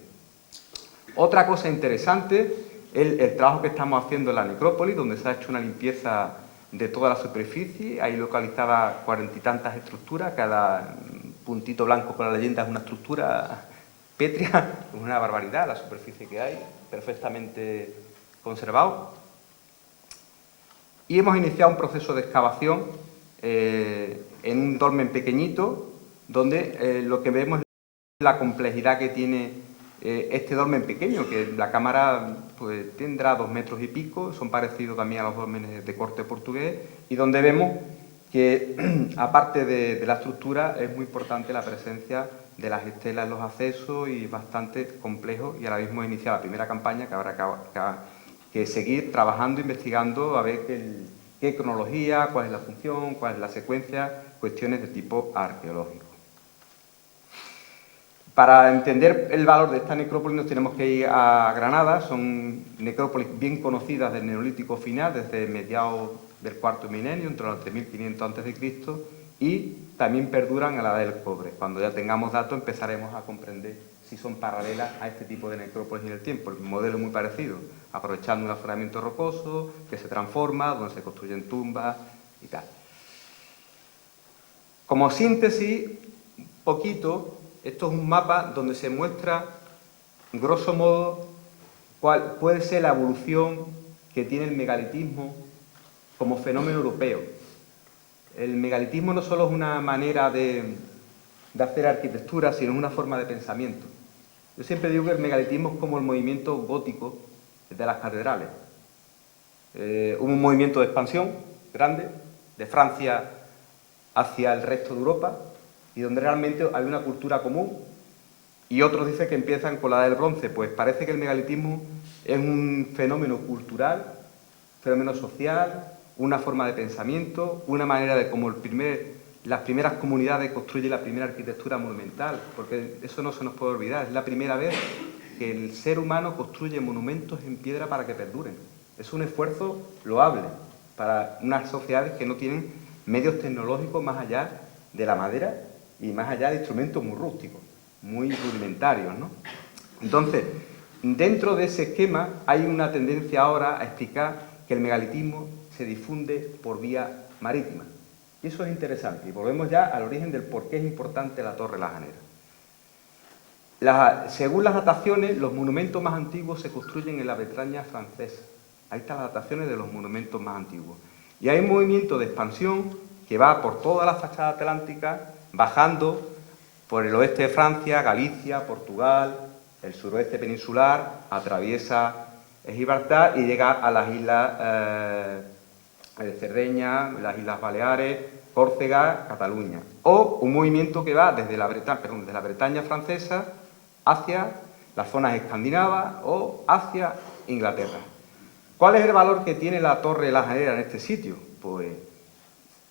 Otra cosa interesante, el trabajo que estamos haciendo en la necrópolis, donde se ha hecho una limpieza de toda la superficie, hay localizadas 40 y tantas estructuras, cada puntito blanco con la leyenda es una estructura pétrea, es una barbaridad la superficie que hay, perfectamente conservado. Y hemos iniciado un proceso de excavación en un dolmen pequeñito, donde lo que vemos es la complejidad que tiene este dolmen pequeño, que la cámara pues, tendrá 2 metros y pico, son parecidos también a los dólmenes de corte portugués, y donde vemos que, aparte de la estructura, es muy importante la presencia de las estelas en los accesos y bastante complejo, y ahora mismo he iniciado la primera campaña que habrá que seguir trabajando, investigando, a ver qué cronología, cuál es la función, cuál es la secuencia, cuestiones de tipo arqueológico. Para entender el valor de esta necrópolis nos tenemos que ir a Granada, son necrópolis bien conocidas del Neolítico final, desde mediados del cuarto milenio, entre los 3500 a.C., y también perduran a la edad del cobre. Cuando ya tengamos datos empezaremos a comprender si son paralelas a este tipo de necrópolis en el tiempo. El modelo es muy parecido, aprovechando un afloramiento rocoso que se transforma, donde se construyen tumbas y tal. Como síntesis, un poquito, esto es un mapa donde se muestra, grosso modo, cuál puede ser la evolución que tiene el megalitismo como fenómeno europeo. El megalitismo no solo es una manera de hacer arquitectura, sino es una forma de pensamiento. Yo siempre digo que el megalitismo es como el movimiento gótico de las catedrales. Hubo un movimiento de expansión grande, de Francia hacia el resto de Europa, y donde realmente hay una cultura común, y otros dicen que empiezan con la edad del bronce. Pues parece que el megalitismo es un fenómeno cultural, fenómeno social, una forma de pensamiento, una manera de cómo las primeras comunidades construyen la primera arquitectura monumental, porque eso no se nos puede olvidar, es la primera vez que el ser humano construye monumentos en piedra para que perduren. Es un esfuerzo loable para unas sociedades que no tienen medios tecnológicos más allá de la madera y más allá de instrumentos muy rústicos, muy rudimentarios, ¿no? Entonces, dentro de ese esquema hay una tendencia ahora a explicar que el megalitismo se difunde por vía marítima. Y eso es interesante. Y volvemos ya al origen del por qué es importante la Torre La Janera. Según las dataciones, los monumentos más antiguos se construyen en la Bretaña francesa. Ahí están las dataciones de los monumentos más antiguos. Y hay un movimiento de expansión que va por toda la fachada atlántica, bajando por el oeste de Francia, Galicia, Portugal, el suroeste peninsular, atraviesa Gibraltar y llega a las islas de Cerdeña, las Islas Baleares, Córcega, Cataluña. O un movimiento que va desde la Bretaña francesa hacia las zonas escandinavas o hacia Inglaterra. ¿Cuál es el valor que tiene la Torre La Janera en este sitio? Pues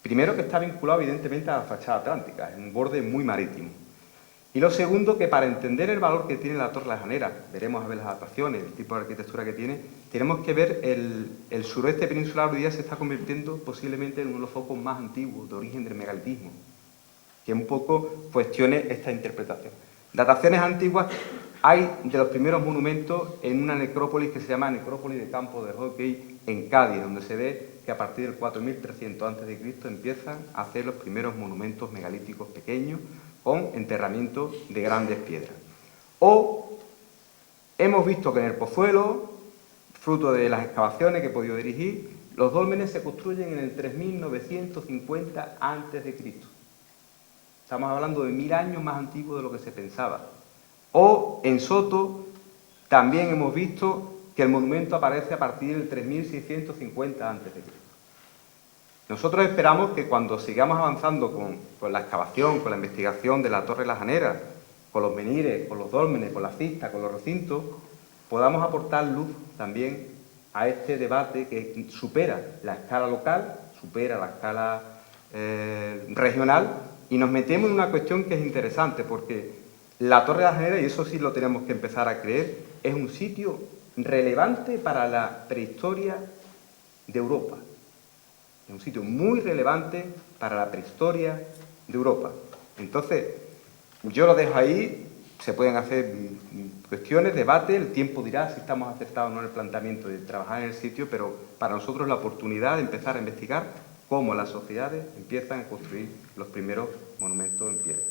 primero que está vinculado evidentemente a la fachada atlántica, es un borde muy marítimo. Y lo segundo, que para entender el valor que tiene la Torre La Janera, veremos a ver las adaptaciones, el tipo de arquitectura que tiene, tenemos que ver el suroeste peninsular hoy día se está convirtiendo posiblemente en uno de los focos más antiguos de origen del megalitismo, que un poco cuestione esta interpretación. Dataciones antiguas hay de los primeros monumentos en una necrópolis que se llama Necrópolis de Campo de Hockey en Cádiz, donde se ve que a partir del 4300 a.C. empiezan a hacer los primeros monumentos megalíticos pequeños con enterramiento de grandes piedras. O hemos visto que en el Pozuelo, fruto de las excavaciones que he podido dirigir, los dólmenes se construyen en el 3950 a.C. Estamos hablando de 1000 años más antiguo de lo que se pensaba. O en Soto también hemos visto que el monumento aparece a partir del 3650 a.C. Nosotros esperamos que cuando sigamos avanzando con la excavación, con la investigación de la Torre La Janera, con los menires, con los dólmenes, con las cistas, con los recintos, podamos aportar luz también a este debate que supera la escala local, supera la escala regional, y nos metemos en una cuestión que es interesante, porque la Torre de la Janera, y eso sí lo tenemos que empezar a creer, es un sitio relevante para la prehistoria de Europa. Es un sitio muy relevante para la prehistoria de Europa. Entonces, yo lo dejo ahí, se pueden hacer cuestiones, debate, el tiempo dirá si estamos acertados o no en el planteamiento de trabajar en el sitio, pero para nosotros la oportunidad de empezar a investigar cómo las sociedades empiezan a construir los primeros monumentos en piedra.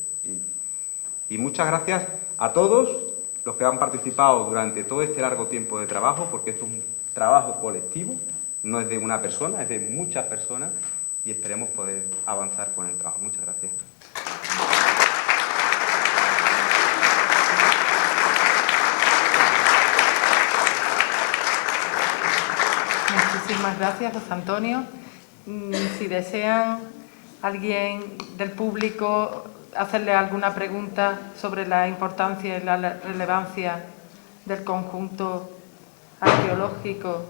Y muchas gracias a todos los que han participado durante todo este largo tiempo de trabajo, porque esto es un trabajo colectivo, no es de una persona, es de muchas personas, y esperemos poder avanzar con el trabajo. Muchas gracias. Muchísimas gracias, José Antonio. Si desean alguien del público hacerle alguna pregunta sobre la importancia y la relevancia del conjunto arqueológico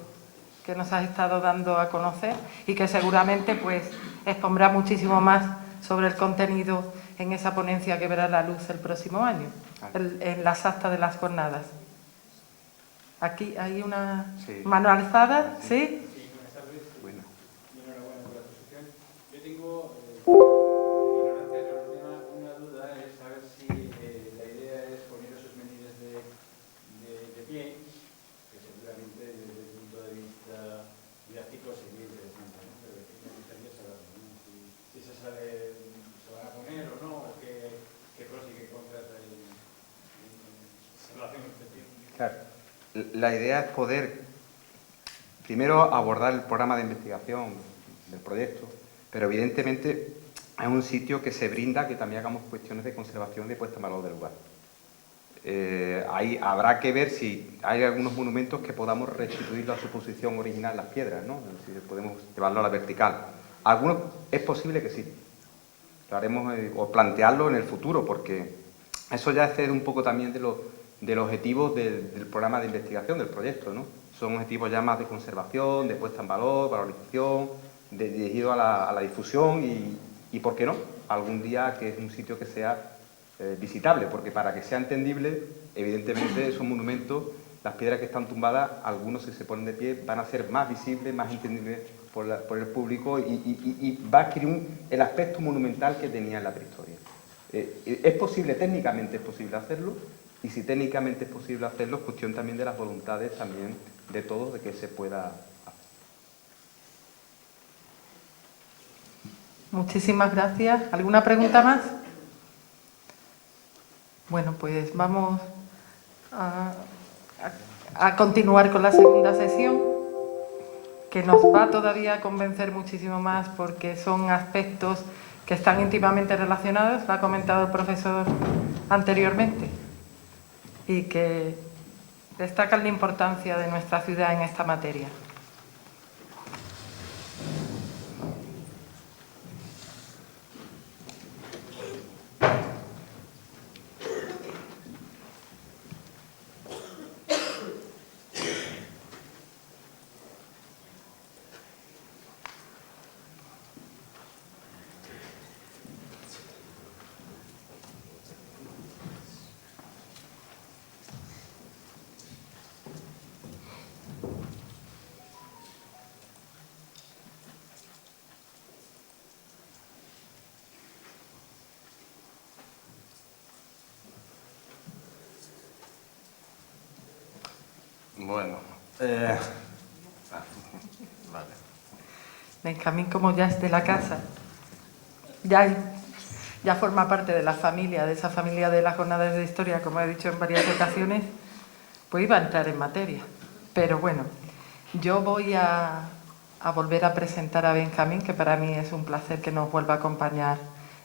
que nos has estado dando a conocer y que seguramente pues expondrá muchísimo más sobre el contenido en esa ponencia que verá la luz el próximo año, en las actas de las jornadas. Aquí hay una mano alzada, ¿sí? Sí, buenas tardes. Bueno. Y enhorabuena por la exposición. Yo tengo, ignorancia sobre el tema, una duda es saber si la idea es poner esos menires de pie, que seguramente desde el punto de vista didáctico sería interesante, ¿no? Pero me gustaría saberlo, ¿no? Si se sabe, se van a poner o no, o qué pros y qué contras hay en relación con este pie. Claro. La idea es poder, primero, abordar el programa de investigación del proyecto, pero evidentemente es un sitio que se brinda que también hagamos cuestiones de conservación de puesta en valor del lugar. Ahí habrá que ver si hay algunos monumentos que podamos restituirlo a su posición original, las piedras, ¿no? Si podemos llevarlo a la vertical. Algunos es posible que sí. Lo haremos o plantearlo en el futuro, porque eso ya excede un poco también del objetivo del programa de investigación, del proyecto, ¿no? Son objetivos ya más de conservación, de puesta en valor, valorización, dirigido a la difusión y, ¿por qué no?, algún día que es un sitio que sea visitable, porque para que sea entendible, evidentemente esos monumentos, las piedras que están tumbadas, algunos si se ponen de pie van a ser más visibles, más entendibles por el público y va a adquirir el aspecto monumental que tenía en la prehistoria. Es posible, técnicamente es posible hacerlo, y si técnicamente es posible hacerlo, es cuestión también de las voluntades también de todos de que se pueda hacer. Muchísimas gracias. ¿Alguna pregunta más? Bueno, pues vamos a continuar con la segunda sesión, que nos va todavía a convencer muchísimo más porque son aspectos que están íntimamente relacionados, lo ha comentado el profesor anteriormente, y que destacan la importancia de nuestra ciudad en esta materia. Bueno, vale. Benjamín, como ya es de la casa, ya forma parte de la familia, de esa familia de las jornadas de historia, como he dicho en varias ocasiones, pues iba a entrar en materia. Pero bueno, yo voy a volver a presentar a Benjamín, que para mí es un placer que nos vuelva a acompañar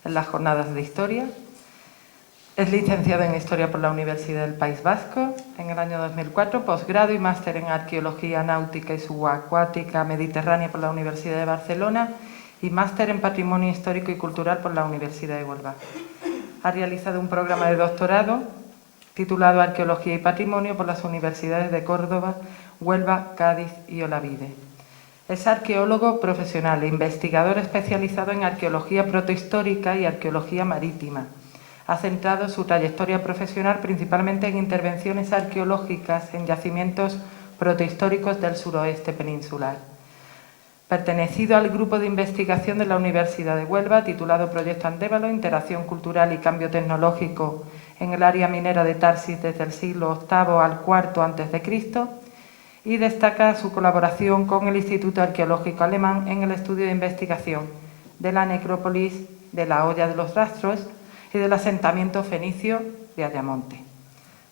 en las jornadas de historia. Es licenciado en Historia por la Universidad del País Vasco en el año 2004, posgrado y máster en Arqueología Náutica y Subacuática Mediterránea por la Universidad de Barcelona y máster en Patrimonio Histórico y Cultural por la Universidad de Huelva. Ha realizado un programa de doctorado titulado Arqueología y Patrimonio por las Universidades de Córdoba, Huelva, Cádiz y Olavide. Es arqueólogo profesional e investigador especializado en arqueología protohistórica y arqueología marítima. Ha centrado su trayectoria profesional principalmente en intervenciones arqueológicas en yacimientos protohistóricos del suroeste peninsular. Pertenecido al grupo de investigación de la Universidad de Huelva, titulado Proyecto Andévalo, Interacción Cultural y Cambio Tecnológico en el área minera de Tarsis desde el siglo VIII al IV a.C., y destaca su colaboración con el Instituto Arqueológico Alemán en el estudio de investigación de la necrópolis de la Hoya de los Rastros y del asentamiento fenicio de Ayamonte.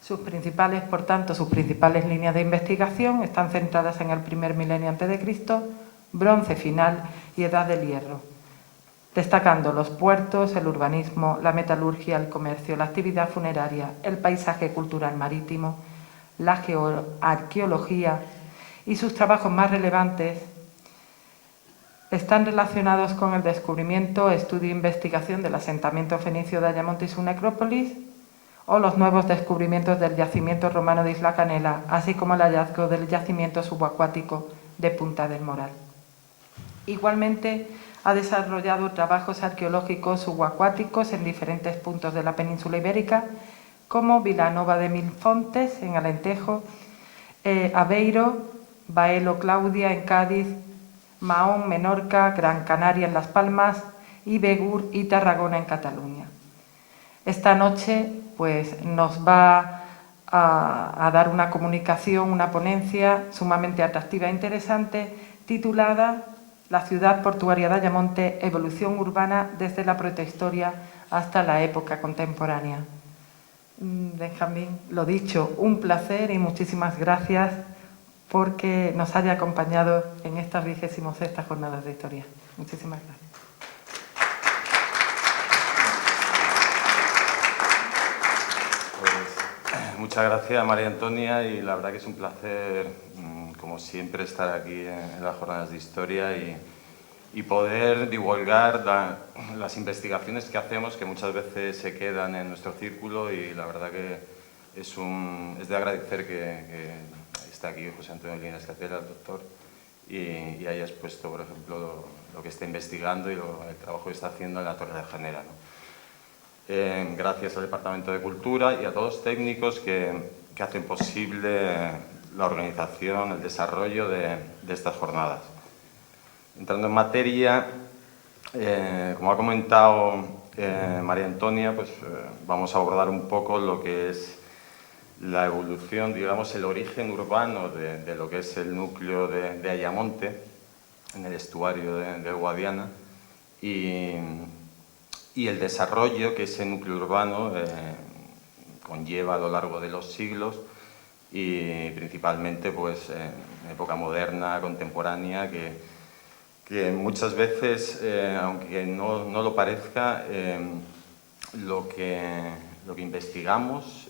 Sus principales líneas de investigación están centradas en el primer milenio a.C., bronce final y edad del hierro, destacando los puertos, el urbanismo, la metalurgia, el comercio, la actividad funeraria, el paisaje cultural marítimo, la geoarqueología, y sus trabajos más relevantes están relacionados con el descubrimiento, estudio e investigación del asentamiento fenicio de Ayamonte y su necrópolis, o los nuevos descubrimientos del yacimiento romano de Isla Canela, así como el hallazgo del yacimiento subacuático de Punta del Moral. Igualmente, ha desarrollado trabajos arqueológicos subacuáticos en diferentes puntos de la península ibérica, como Vilanova de Milfontes, en Alentejo, Aveiro, Baelo Claudia, en Cádiz, Mahón, Menorca, Gran Canaria, en Las Palmas, y Begur y Tarragona, en Cataluña. Esta noche pues, nos va a dar una comunicación, una ponencia sumamente atractiva e interesante, titulada La ciudad portuaria de Ayamonte, evolución urbana desde la protohistoria hasta la época contemporánea. Benjamín, lo dicho, un placer y muchísimas gracias porque nos haya acompañado en estas 26ª jornadas de historia. Muchísimas gracias. Pues, muchas gracias, María Antonia, y la verdad que es un placer, como siempre, estar aquí en las jornadas de historia y poder divulgar las investigaciones que hacemos, que muchas veces se quedan en nuestro círculo, y la verdad que es de agradecer que está aquí José Antonio Linares Catela, el doctor, y haya expuesto, por ejemplo, lo que está investigando y el trabajo que está haciendo en la Torre de Janera, ¿no? Gracias al Departamento de Cultura y a todos los técnicos que hacen posible la organización, el desarrollo de estas jornadas. Entrando en materia, como ha comentado María Antonia, pues vamos a abordar un poco lo que es la evolución, digamos, el origen urbano de lo que es el núcleo de Ayamonte, en el estuario de Guadiana, y el desarrollo que ese núcleo urbano conlleva a lo largo de los siglos, y principalmente pues, en época moderna, contemporánea, que muchas veces, aunque no lo parezca, lo que investigamos,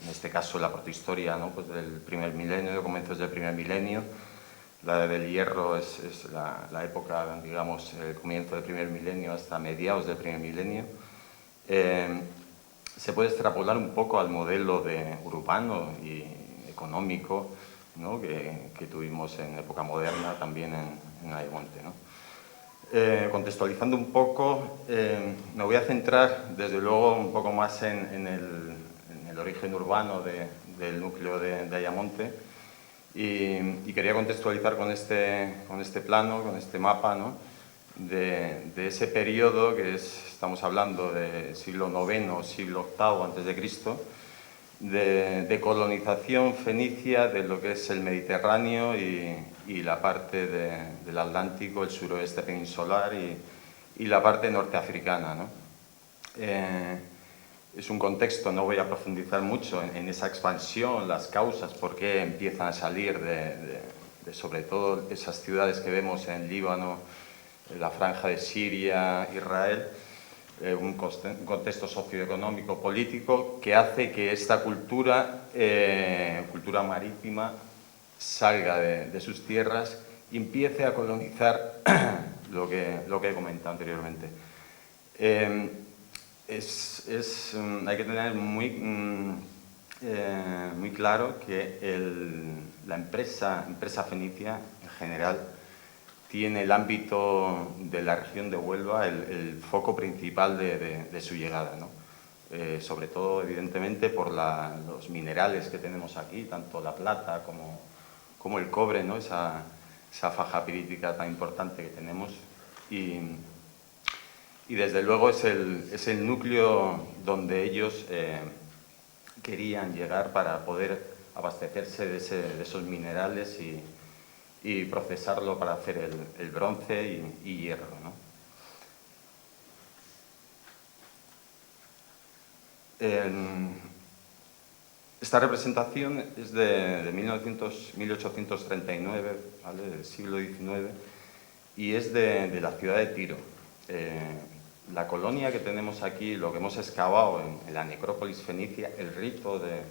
en este caso la protohistoria, ¿no? Pues del primer milenio, comienzos del primer milenio, la del hierro es la época, digamos, el comienzo del primer milenio hasta mediados del primer milenio. Se puede extrapolar un poco al modelo urbano y económico, ¿no? que tuvimos en época moderna también en Ayamonte, ¿no? Contextualizando un poco, me voy a centrar desde luego un poco más en el origen urbano del núcleo de Ayamonte, y quería contextualizar con este plano, con este mapa, ¿no? de ese periodo que estamos hablando del siglo IX, siglo VIII antes de Cristo, de colonización fenicia de lo que es el Mediterráneo y la parte del Atlántico, el suroeste peninsular y la parte norteafricana, ¿no? Es un contexto, no voy a profundizar mucho en esa expansión, las causas, por qué empiezan a salir de sobre todo esas ciudades que vemos en Líbano, en la franja de Siria, Israel, un contexto socioeconómico, político, que hace que esta cultura marítima, salga de sus tierras y empiece a colonizar lo que he comentado anteriormente. Hay que tener muy claro que la empresa fenicia, en general, tiene el ámbito de la región de Huelva el foco principal de su llegada, ¿no? Sobre todo, evidentemente, por los minerales que tenemos aquí, tanto la plata como el cobre, ¿no? Esa faja pirítica tan importante que tenemos. Y desde luego es el núcleo donde ellos querían llegar para poder abastecerse de esos minerales y procesarlo para hacer el bronce y hierro, ¿no? Esta representación es de 1839, ¿vale? Del siglo XIX, y es de la ciudad de Tiro. La colonia que tenemos aquí, lo que hemos excavado en la necrópolis fenicia, el rito de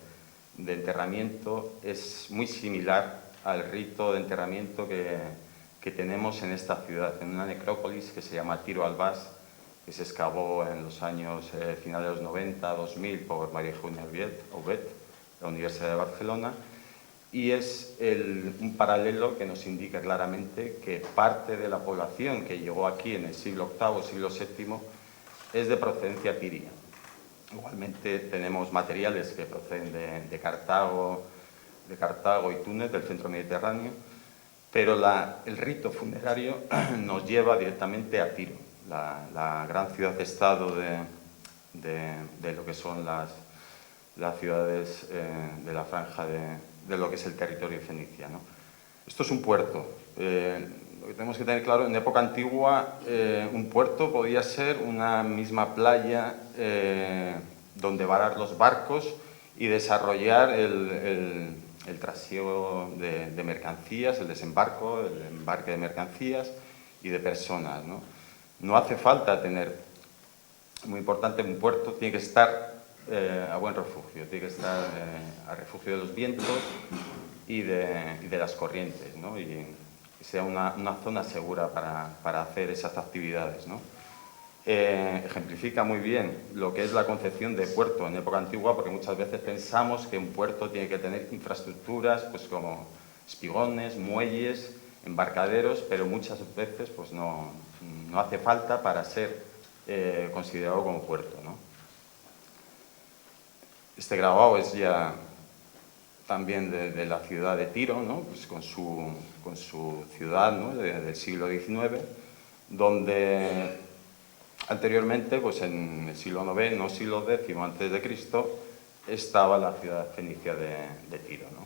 enterramiento es muy similar al rito de enterramiento que tenemos en esta ciudad, en una necrópolis que se llama Tiro Albás, que se excavó en los años finales de los 90, 2000 por María Eugenia Aubet, de la Universidad de Barcelona, y es un paralelo que nos indica claramente que parte de la población que llegó aquí en el siglo VIII, siglo VII, es de procedencia tiria. Igualmente tenemos materiales que proceden de Cartago y Túnez, del centro mediterráneo, pero el rito funerario nos lleva directamente a Tiro, la gran ciudad-estado de lo que son las ciudades de la franja de lo que es el territorio fenicia, ¿no? Esto es un puerto. Lo que tenemos que tener claro, en época antigua, un puerto podía ser una misma playa donde varar los barcos y desarrollar el trasiego de mercancías, el desembarco, el embarque de mercancías y de personas, ¿no? No hace falta tener, muy importante, un puerto tiene que estar a buen refugio, tiene que estar a refugio de los vientos y de las corrientes, ¿no? Y que sea una zona segura para hacer esas actividades, ¿no? Ejemplifica muy bien lo que es la concepción de puerto en época antigua, porque muchas veces pensamos que un puerto tiene que tener infraestructuras pues como espigones, muelles, embarcaderos, pero muchas veces pues no hace falta para ser considerado como puerto, ¿no? Este grabado es ya también de la ciudad de Tiro, ¿no? Pues con su ciudad, ¿no? del siglo XIX, donde anteriormente, pues en el siglo IX, siglo X antes de Cristo, estaba la ciudad fenicia de Tiro, ¿no?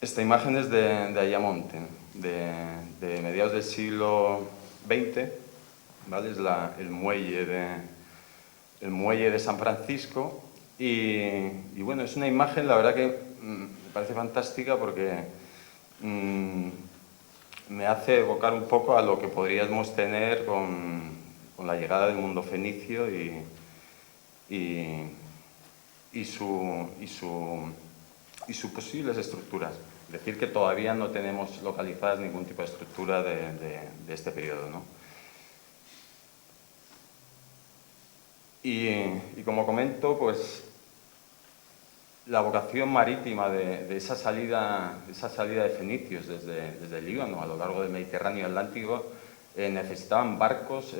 Esta imagen es de Ayamonte, de mediados del siglo XX, ¿vale? Es el muelle de San Francisco y bueno, es una imagen, la verdad que me parece fantástica porque me hace evocar un poco a lo que podríamos tener con la llegada del mundo fenicio y sus posibles estructuras. Decir que todavía no tenemos localizadas ningún tipo de estructura de este periodo, ¿no? Y como comento, pues la vocación marítima de esa salida de fenicios desde el Líbano a lo largo del Mediterráneo y Atlántico necesitaban barcos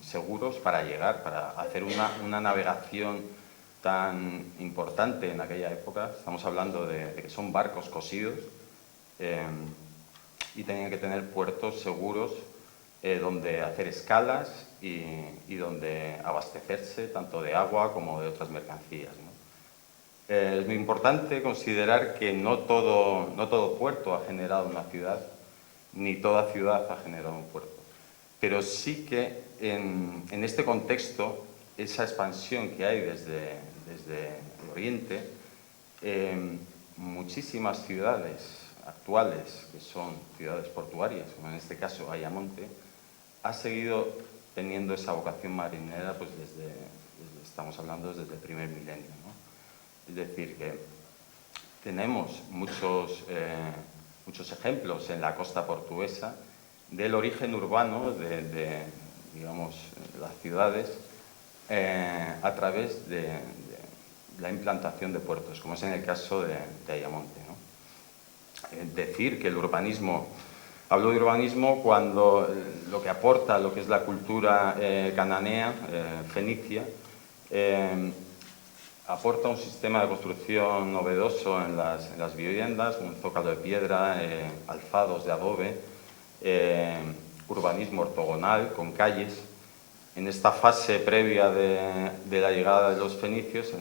seguros para llegar, para hacer una navegación tan importante en aquella época. Estamos hablando de que son barcos cosidos y tenían que tener puertos seguros donde hacer escalas y donde abastecerse tanto de agua como de otras mercancías, ¿no? Es muy importante considerar que no todo puerto ha generado una ciudad, ni toda ciudad ha generado un puerto. Pero sí que en este contexto, esa expansión que hay desde el Oriente, muchísimas ciudades actuales actuales, que son ciudades portuarias, como en este caso Ayamonte, ha seguido teniendo esa vocación marinera pues estamos hablando desde el primer milenio, ¿no? Es decir, que tenemos muchos ejemplos en la costa portuguesa del origen urbano de digamos, las ciudades a través de la implantación de puertos, como es en el caso de Ayamonte, ¿no? Decir que el urbanismo, hablo de urbanismo cuando lo que aporta lo que es la cultura cananea, fenicia, aporta un sistema de construcción novedoso en las viviendas, un zócalo de piedra, alzados de adobe, urbanismo ortogonal con calles. En esta fase previa de la llegada de los fenicios,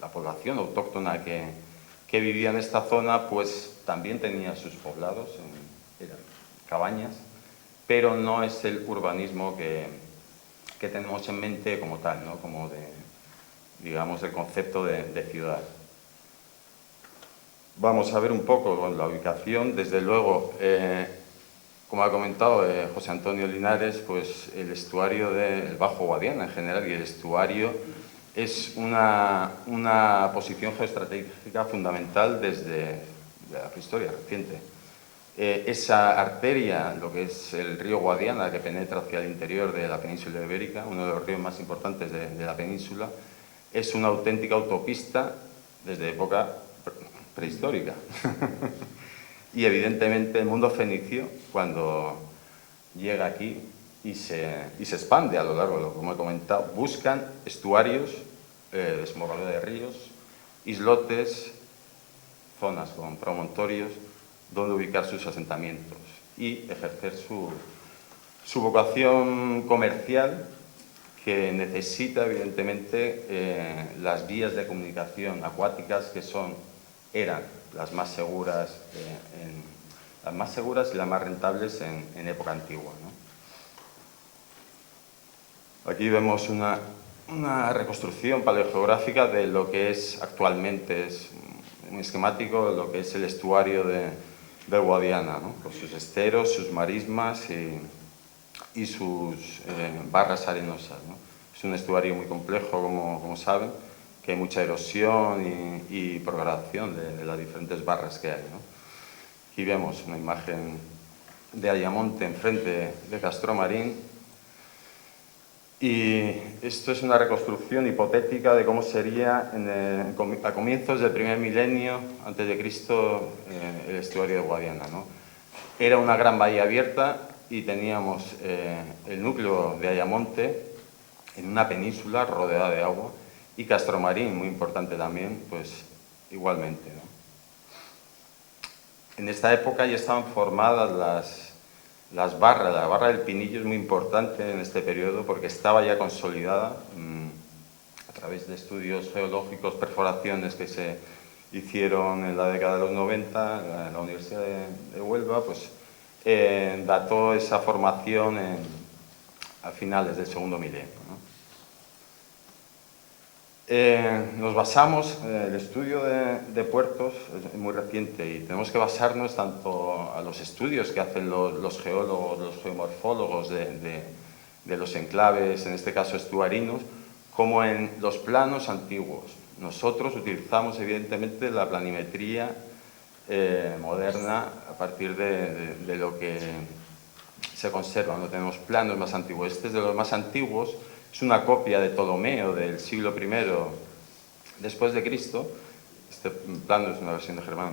la población autóctona que vivía en esta zona, pues también tenía sus poblados, eran cabañas, pero no es el urbanismo que tenemos en mente como tal, ¿no? Como digamos, el concepto de ciudad. Vamos a ver un poco con la ubicación. Desde luego, como ha comentado José Antonio Linares, pues el estuario del Bajo Guadiana en general y el estuario es una posición geoestratégica fundamental desde la prehistoria reciente. Esa arteria, lo que es el río Guadiana, que penetra hacia el interior de la península ibérica, uno de los ríos más importantes de la península, es una auténtica autopista desde época prehistórica. Y evidentemente el mundo fenicio, cuando llega aquí y se expande a lo largo, como he comentado, buscan estuarios, desembocadura de ríos, islotes, zonas con promontorios, donde ubicar sus asentamientos y ejercer su vocación comercial, que necesita evidentemente las vías de comunicación acuáticas que eran las más seguras y las más rentables en época antigua, ¿no? Aquí vemos una reconstrucción paleogeográfica de lo que es actualmente, es un esquemático de lo que es el estuario del Guadiana, ¿no? Con sus esteros, sus marismas y sus barras arenosas, ¿no? Es un estuario muy complejo, como saben, que hay mucha erosión y progradación de las diferentes barras que hay, ¿no? Aquí vemos una imagen de Ayamonte enfrente de Castromarín, y esto es una reconstrucción hipotética de cómo sería a comienzos del primer milenio antes de Cristo el estuario de Guadiana, ¿no? Era una gran bahía abierta y teníamos el núcleo de Ayamonte en una península rodeada de agua, y Castromarín, muy importante también, pues igualmente, ¿no? En esta época ya estaban formadas las barras. La barra del Pinillo es muy importante en este periodo porque estaba ya consolidada a través de estudios geológicos, perforaciones que se hicieron en la década de los 90 en la Universidad de Huelva, pues dató esa formación a finales del segundo milenio, ¿no? Nos basamos, el estudio de puertos es muy reciente y tenemos que basarnos tanto a los estudios que hacen los geólogos, los geomorfólogos de los enclaves, en este caso estuarinos, como en los planos antiguos. Nosotros utilizamos evidentemente la planimetría moderna a partir de lo que se conserva, no tenemos planos más antiguos. Este es de los más antiguos. Es una copia de Ptolomeo del siglo I después de Cristo. Este plano es una versión de Germano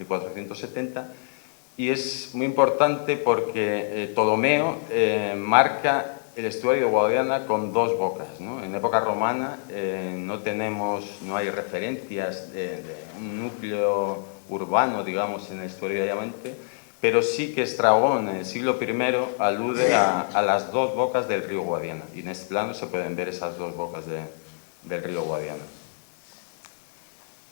1700-1470 y es muy importante porque Ptolomeo marca el estuario de Guadiana con dos bocas, ¿no? En época romana no hay referencias de un núcleo urbano, digamos, en el estuario de Ayamonte, pero sí que Estrabón en el siglo I alude a las dos bocas del río Guadiana, y en este plano se pueden ver esas dos bocas del río Guadiana.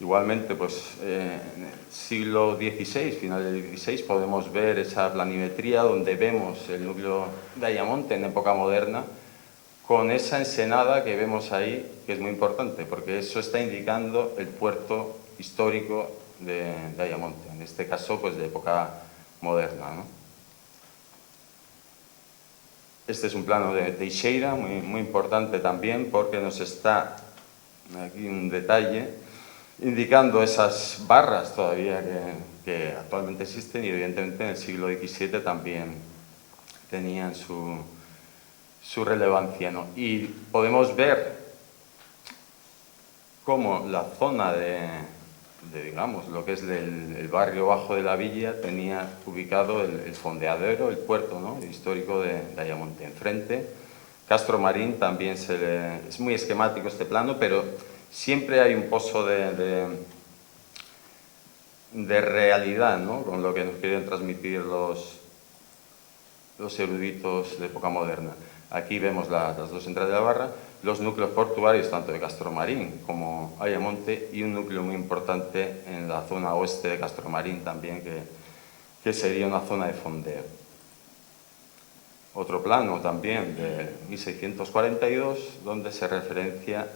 Igualmente, pues en el siglo XVI, final del XVI, podemos ver esa planimetría donde vemos el núcleo de Ayamonte en época moderna, con esa ensenada que vemos ahí, que es muy importante, porque eso está indicando el puerto histórico de Ayamonte, en este caso pues de época moderna, ¿no? Este es un plano de Teixeira, muy importante también, porque nos está, aquí un detalle, indicando esas barras todavía que actualmente existen y evidentemente en el siglo XVII también tenían su relevancia, ¿no? Y podemos ver cómo la zona digamos, lo que es el barrio bajo de la villa tenía ubicado el fondeadero, el puerto, ¿no?, histórico de Ayamonte. Enfrente, Castro Marín también es muy esquemático este plano, pero siempre hay un pozo de realidad, ¿no?, con lo que nos quieren transmitir los eruditos de época moderna. Aquí vemos las dos entradas de la barra, los núcleos portuarios tanto de Castromarín como Ayamonte y un núcleo muy importante en la zona oeste de Castromarín también, que sería una zona de fondeo. Otro plano también de 1642, donde se referencia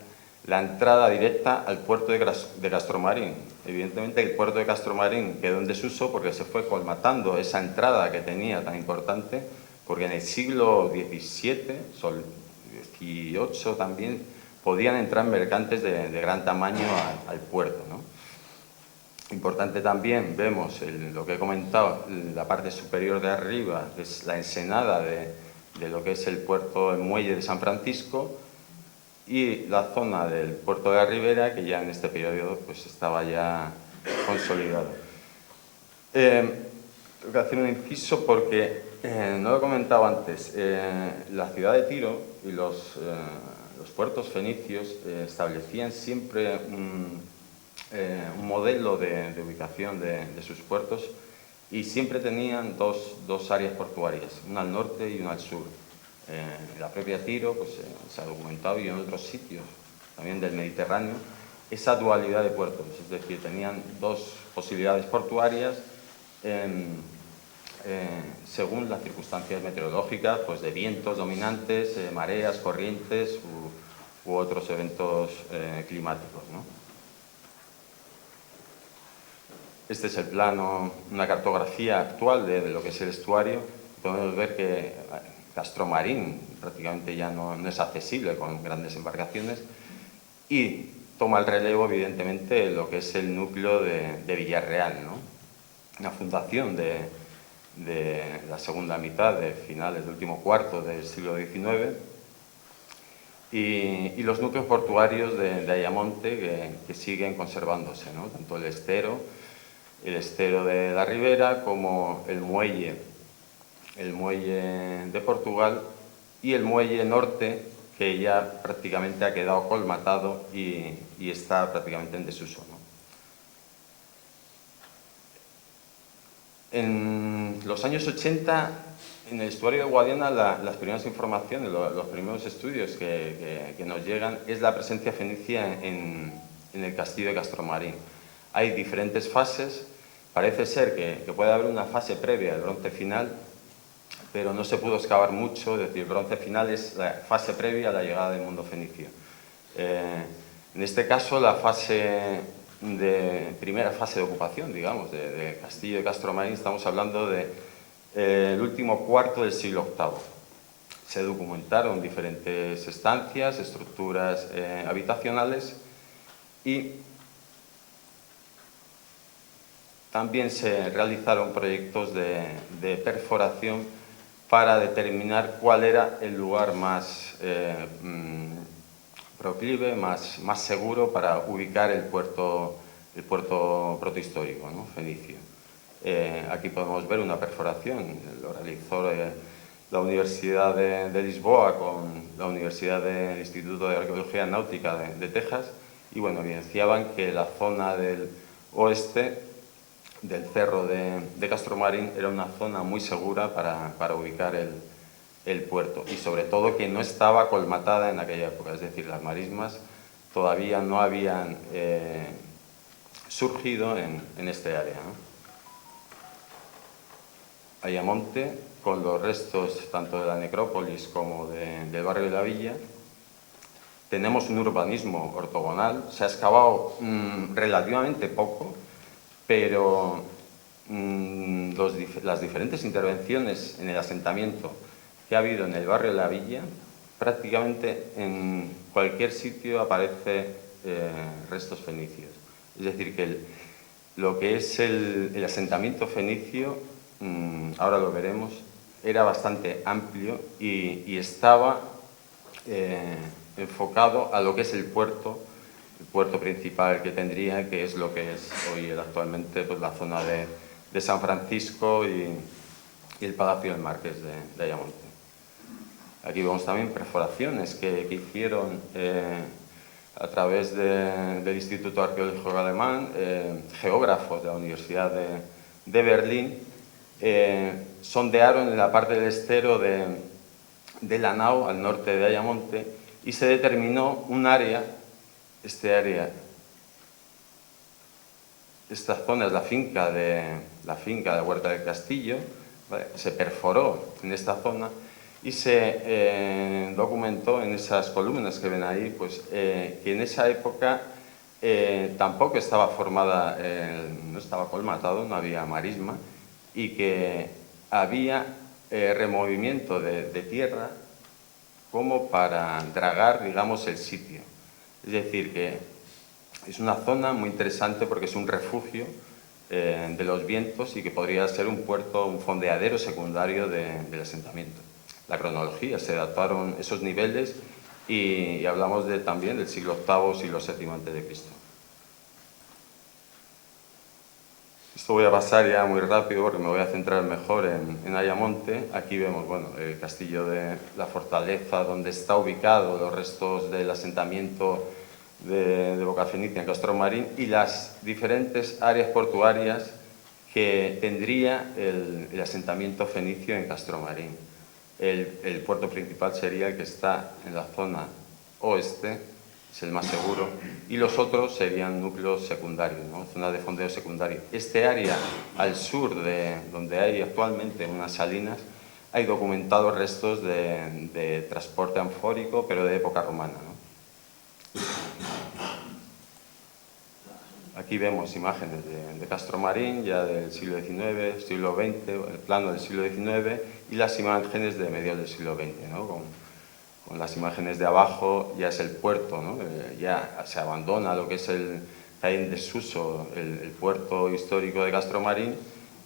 la entrada directa al puerto de Castromarín. Evidentemente el puerto de Castromarín quedó en desuso porque se fue colmatando esa entrada que tenía tan importante, porque en el siglo XVII, XVIII también, podían entrar mercantes de gran tamaño al puerto, ¿no? Importante también, vemos lo que he comentado, la parte superior de arriba, que es la ensenada de lo que es el puerto, el muelle de San Francisco, y la zona del puerto de la Ribera, que ya en este periodo pues, estaba ya consolidado. Tengo que hacer un inciso porque, no lo he comentado antes, la ciudad de Tiro y los puertos fenicios establecían siempre un modelo de ubicación de sus puertos y siempre tenían dos áreas portuarias, una al norte y una al sur. En la propia Tiro pues, se ha documentado y en otros sitios también del Mediterráneo esa dualidad de puertos, es decir, tenían dos posibilidades portuarias según las circunstancias meteorológicas, pues de vientos dominantes, mareas, corrientes u otros eventos climáticos, ¿no? Este es el plano, una cartografía actual de lo que es el estuario. Podemos ver que Castromarín prácticamente ya no es accesible con grandes embarcaciones y toma el relevo, evidentemente, lo que es el núcleo de Villarreal, ¿no? Una fundación de la segunda mitad, de finales del último cuarto del siglo XIX, y los núcleos portuarios de Ayamonte que siguen conservándose, ¿no? Tanto el estero de la Ribera como el muelle de Portugal y el muelle norte, que ya prácticamente ha quedado colmatado y está prácticamente en desuso, ¿no? En los años 80, en el estuario de Guadiana, las primeras informaciones, los primeros estudios que nos llegan es la presencia fenicia en el castillo de Castromarín. Hay diferentes fases. Parece ser que puede haber una fase previa al bronce final, pero no se pudo excavar mucho, es decir, el bronce final es la fase previa a la llegada del mundo fenicio. En este caso, la primera fase de ocupación, digamos, de Castillo de Castromarín, estamos hablando del último cuarto del siglo VIII. Se documentaron diferentes estancias, estructuras habitacionales y también se realizaron proyectos de perforación para determinar cuál era el lugar más proclive, más seguro para ubicar el puerto protohistórico, ¿no?, fenicio. Aquí podemos ver una perforación, lo realizó la Universidad de Lisboa con la Universidad del Instituto de Arqueología Náutica de Texas, y bueno, evidenciaban que la zona del oeste del cerro de Castromarín era una zona muy segura para ubicar el puerto, y sobre todo que no estaba colmatada en aquella época, es decir, las marismas todavía no habían surgido en este área, ¿no? Ayamonte, con los restos tanto de la necrópolis como del barrio de la villa, tenemos un urbanismo ortogonal. Se ha excavado relativamente poco, pero las diferentes intervenciones en el asentamiento que ha habido en el barrio de la Villa, prácticamente en cualquier sitio aparece restos fenicios. Es decir, que lo que es el asentamiento fenicio, ahora lo veremos, era bastante amplio y estaba enfocado a lo que es el puerto principal que tendría, que es lo que es hoy actualmente pues, la zona de San Francisco y el Palacio del Marqués de Ayamonte. Aquí vemos también perforaciones que hicieron a través del Instituto Arqueológico Alemán, geógrafos de la Universidad de Berlín, sondearon en la parte del estero de Lanao, al norte de Ayamonte, y se determinó un área, esta zona es la finca de Huerta del Castillo, ¿vale? Se perforó en esta zona y se documentó en esas columnas que ven ahí, pues, que en esa época tampoco estaba formada, no estaba colmatado, no había marisma, y que había removimiento de tierra como para dragar, digamos, el sitio. Es decir, que es una zona muy interesante porque es un refugio de los vientos y que podría ser un puerto, un fondeadero secundario del asentamiento. La cronología, se dataron esos niveles y hablamos también del siglo VIII, siglo VII a.C. Esto voy a pasar ya muy rápido porque me voy a centrar mejor en Ayamonte. Aquí vemos bueno, el castillo de la fortaleza donde está ubicado los restos del asentamiento de Bocafenicia en Castromarín y las diferentes áreas portuarias que tendría el asentamiento fenicio en Castromarín. El puerto principal sería el que está en la zona oeste, es el más seguro, y los otros serían núcleos secundarios, ¿no? Zona de fondeo secundario. Este área al sur, de donde hay actualmente unas salinas, hay documentados restos de transporte anfórico, pero de época romana, ¿no? Aquí vemos imágenes de Castromarín, ya del siglo XIX, siglo XX, el plano del siglo XIX, y las imágenes de mediados del siglo XX, ¿no? Con las imágenes de abajo ya es el puerto, ¿no? Ya se abandona lo que es cae en desuso el puerto histórico de Castromarín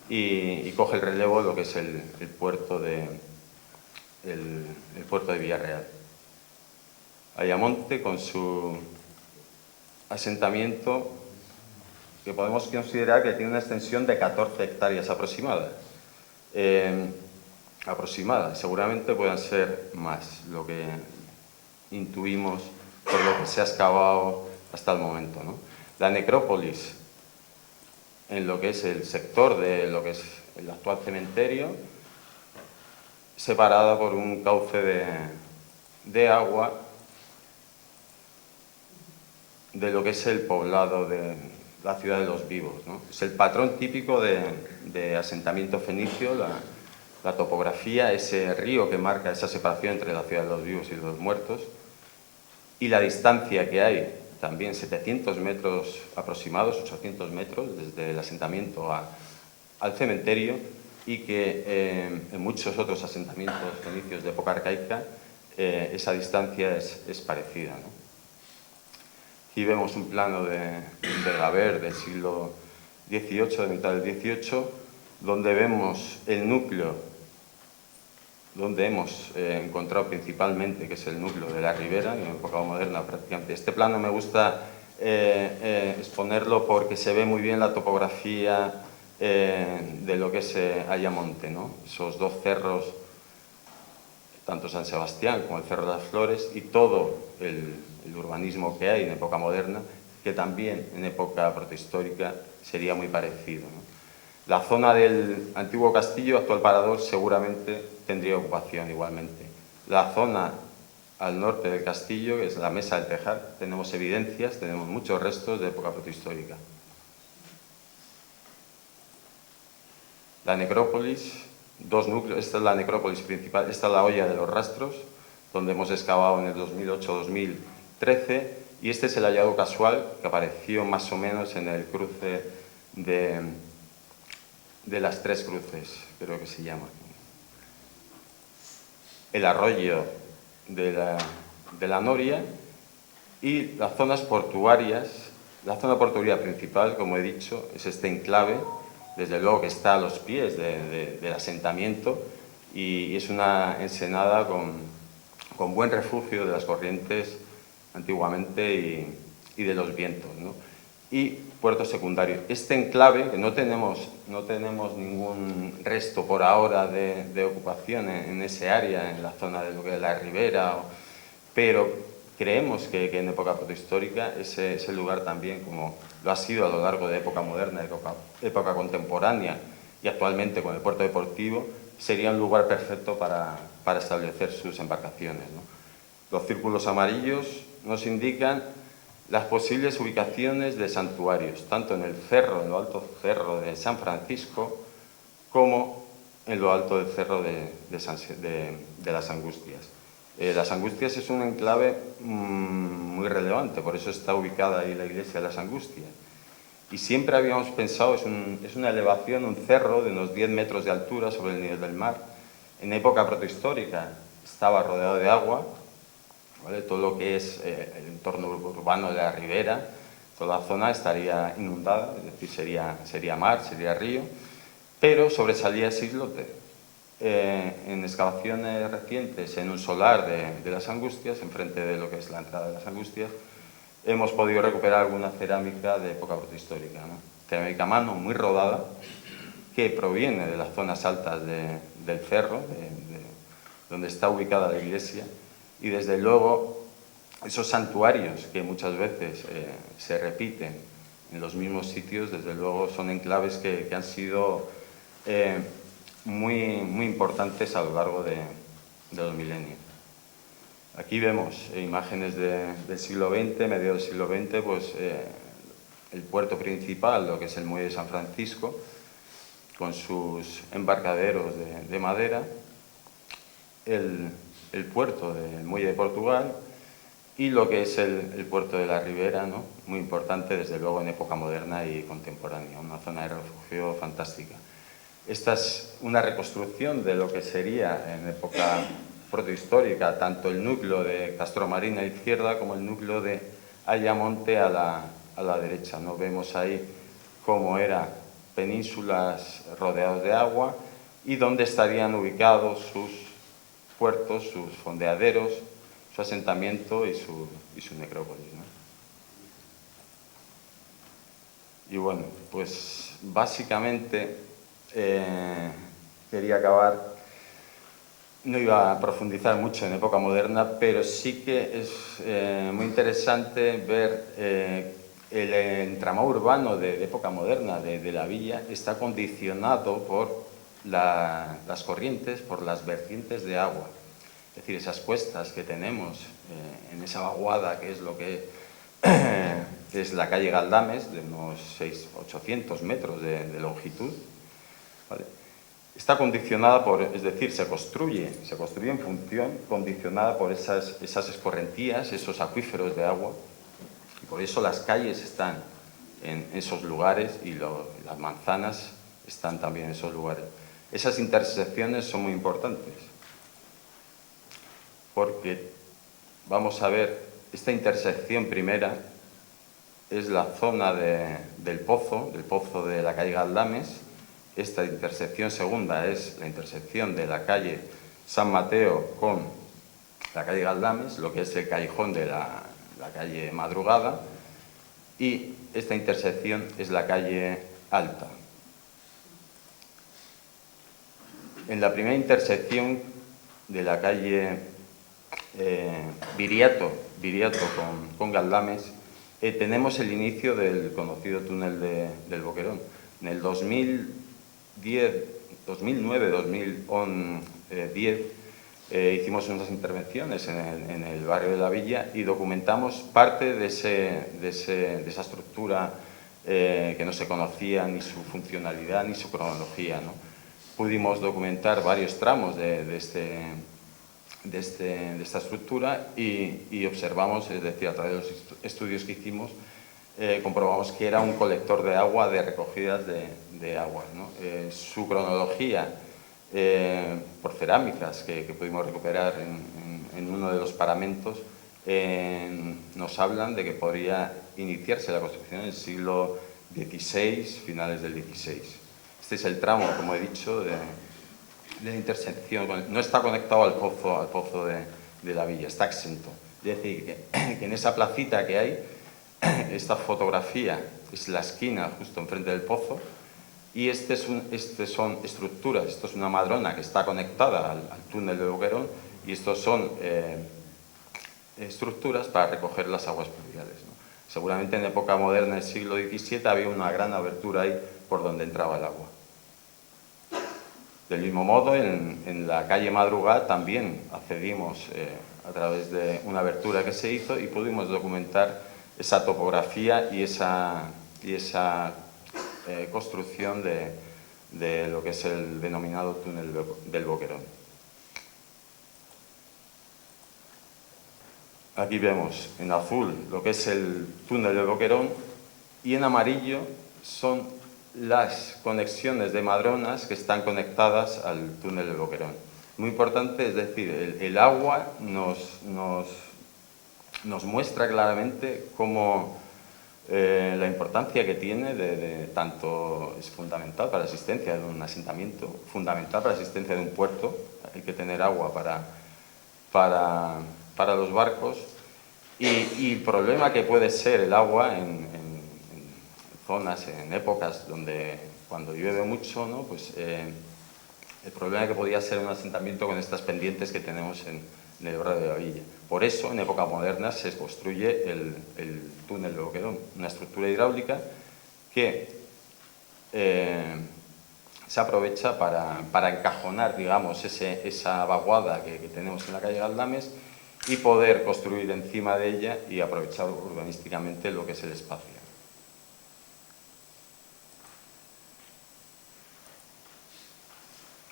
y coge el relevo lo que es el puerto de Villarreal. Ayamonte, con su asentamiento, que podemos considerar que tiene una extensión de 14 hectáreas aproximadas. Seguramente puedan ser más, lo que intuimos por lo que se ha excavado hasta el momento, ¿no? La necrópolis, en lo que es el sector de lo que es el actual cementerio, separada por un cauce de agua de lo que es el poblado de la ciudad de los vivos, ¿no? Es el patrón típico de asentamiento fenicio, la topografía, ese río que marca esa separación entre la ciudad de los vivos y los muertos, y la distancia que hay, también 700 metros aproximados, 800 metros, desde el asentamiento al cementerio, y que en muchos otros asentamientos fenicios de época arcaica esa distancia es parecida, ¿no? Aquí vemos un plano de Gaber del siglo XVIII, de mitad del XVIII, donde vemos el núcleo, donde hemos encontrado principalmente, que es el núcleo de la Ribera, en época moderna prácticamente. Este plano me gusta exponerlo porque se ve muy bien la topografía de lo que es Ayamonte, ¿no? Esos dos cerros, tanto San Sebastián como el Cerro de las Flores, y todo el urbanismo que hay en época moderna, que también en época protohistórica sería muy parecido, ¿no? La zona del antiguo castillo, actual parador, seguramente tendría ocupación igualmente. La zona al norte del castillo, que es la Mesa del Tejar, tenemos evidencias, tenemos muchos restos de época protohistórica. La necrópolis, dos núcleos, esta es la necrópolis principal, esta es la olla de los rastros, donde hemos excavado en el 2008-2013, y este es el hallazgo casual que apareció más o menos en el cruce de las Tres Cruces, creo que se llama. El arroyo de la Noria y las zonas portuarias. La zona portuaria principal, como he dicho, es este enclave, desde luego que está a los pies del asentamiento y es una ensenada con buen refugio de las corrientes antiguamente y de los vientos, ¿no? Y puerto secundario. Este enclave, que no tenemos ningún resto por ahora de ocupación en ese área, en la zona de lo que es la Ribera, pero creemos que en época protohistórica ese lugar también, como lo ha sido a lo largo de época moderna, época contemporánea y actualmente con el puerto deportivo, sería un lugar perfecto para establecer sus embarcaciones, ¿no? Los círculos amarillos nos indican las posibles ubicaciones de santuarios, tanto en el cerro, en lo alto cerro de San Francisco, como en lo alto del cerro de las Angustias. Las Angustias es un enclave muy relevante, por eso está ubicada ahí la iglesia de las Angustias. Y siempre habíamos pensado, es una elevación, un cerro de unos 10 metros de altura sobre el nivel del mar. En época protohistórica estaba rodeado de agua, ¿vale? Todo lo que es el entorno urbano de la ribera, toda la zona estaría inundada, es decir, sería mar, sería río, pero sobresalía ese islote. En excavaciones recientes en un solar de las Angustias, enfrente de lo que es la entrada de las Angustias, hemos podido recuperar alguna cerámica de época protohistórica, ¿no? Cerámica a mano muy rodada, que proviene de las zonas altas del cerro, donde está ubicada la iglesia, y desde luego esos santuarios que muchas veces se repiten en los mismos sitios, desde luego son enclaves que han sido muy importantes a lo largo de los milenios. Aquí vemos imágenes del siglo XX, mediados del siglo XX, pues el puerto principal, lo que es el muelle de San Francisco, con sus embarcaderos de madera, el puerto del muelle de Portugal y lo que es el puerto de la Ribera, ¿no? Muy importante desde luego en época moderna y contemporánea, una zona de refugio fantástica. Esta es una reconstrucción de lo que sería en época protohistórica, tanto el núcleo de Castromarín a la izquierda como el núcleo de Ayamonte a la derecha, ¿no? Vemos ahí cómo eran penínsulas rodeadas de agua y dónde estarían ubicados sus puertos, sus fondeaderos, su asentamiento y su necrópolis, ¿no? Y bueno, pues básicamente quería acabar, no iba a profundizar mucho en época moderna, pero sí que es muy interesante ver el entramado urbano de época moderna de la villa está condicionado por las corrientes, por las vertientes de agua. Es decir, esas cuestas que tenemos en esa vaguada, que es lo que es la calle Galdames, de unos 800 metros de longitud, ¿vale? Está condicionada es decir, se construye en función, condicionada por esas escorrentías, esos acuíferos de agua, y por eso las calles están en esos lugares y las manzanas están también en esos lugares. Esas intersecciones son muy importantes, porque vamos a ver, esta intersección primera es la zona del pozo de la calle Galdames. Esta intersección segunda es la intersección de la calle San Mateo con la calle Galdames, lo que es el callejón de la calle Madrugada, y esta intersección es la calle Alta. En la primera intersección de la calle Viriato con Galdames, tenemos el inicio del conocido túnel del Boquerón. En el 2009-2010 hicimos unas intervenciones en el barrio de la Villa y documentamos parte de esa estructura que no se conocía ni su funcionalidad ni su cronología, ¿no? Pudimos documentar varios tramos de esta estructura y observamos, es decir, a través de los estudios que hicimos, comprobamos que era un colector de agua, de recogidas de agua, ¿no? Su cronología, por cerámicas que pudimos recuperar en uno de los paramentos, nos hablan de que podría iniciarse la construcción en el siglo XVI, finales del XVI. Este es el tramo, como he dicho, de la intersección. No está conectado al pozo de la villa, está exento. Es decir, que en esa placita que hay, esta fotografía es la esquina justo enfrente del pozo, y son estructuras. Esto es una madrona que está conectada al túnel de Boquerón, y estos son estructuras para recoger las aguas pluviales, ¿no? Seguramente en época moderna del siglo XVII había una gran abertura ahí por donde entraba el agua. Del mismo modo, en la calle Madrugal también accedimos a través de una abertura que se hizo y pudimos documentar esa topografía y esa construcción de lo que es el denominado túnel del Boquerón. Aquí vemos en azul lo que es el túnel del Boquerón y en amarillo son las conexiones de madronas que están conectadas al túnel del Boquerón. Muy importante, es decir, el agua nos muestra claramente cómo la importancia que tiene tanto es fundamental para la existencia de un asentamiento, fundamental para la existencia de un puerto. Hay que tener agua para los barcos, y el problema que puede ser el agua en zonas, en épocas donde cuando llueve mucho, ¿no? Pues el problema que podía ser un asentamiento con estas pendientes que tenemos en el barrio de la villa. Por eso, en época moderna, se construye el túnel de Boquerón, una estructura hidráulica que se aprovecha para encajonar, digamos, esa vaguada que tenemos en la calle Galdames y poder construir encima de ella y aprovechar urbanísticamente lo que es el espacio.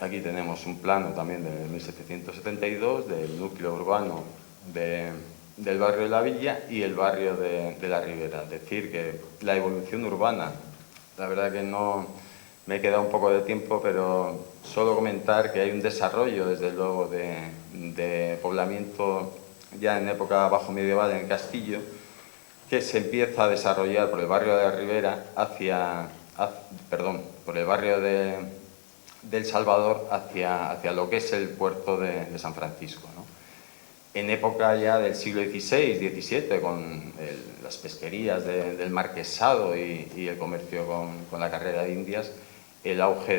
Aquí tenemos un plano también de 1772 del núcleo urbano del barrio de la Villa y el barrio de la Ribera. Es decir, que la evolución urbana, la verdad que no me he quedado un poco de tiempo, pero solo comentar que hay un desarrollo, desde luego, de poblamiento ya en época bajo medieval en el Castillo, que se empieza a desarrollar por el barrio de la Ribera por el barrio del Salvador hacia lo que es el puerto de San Francisco, ¿no? En época ya del siglo XVI, XVII, con las pesquerías del Marquesado y el comercio con la carrera de Indias, el auge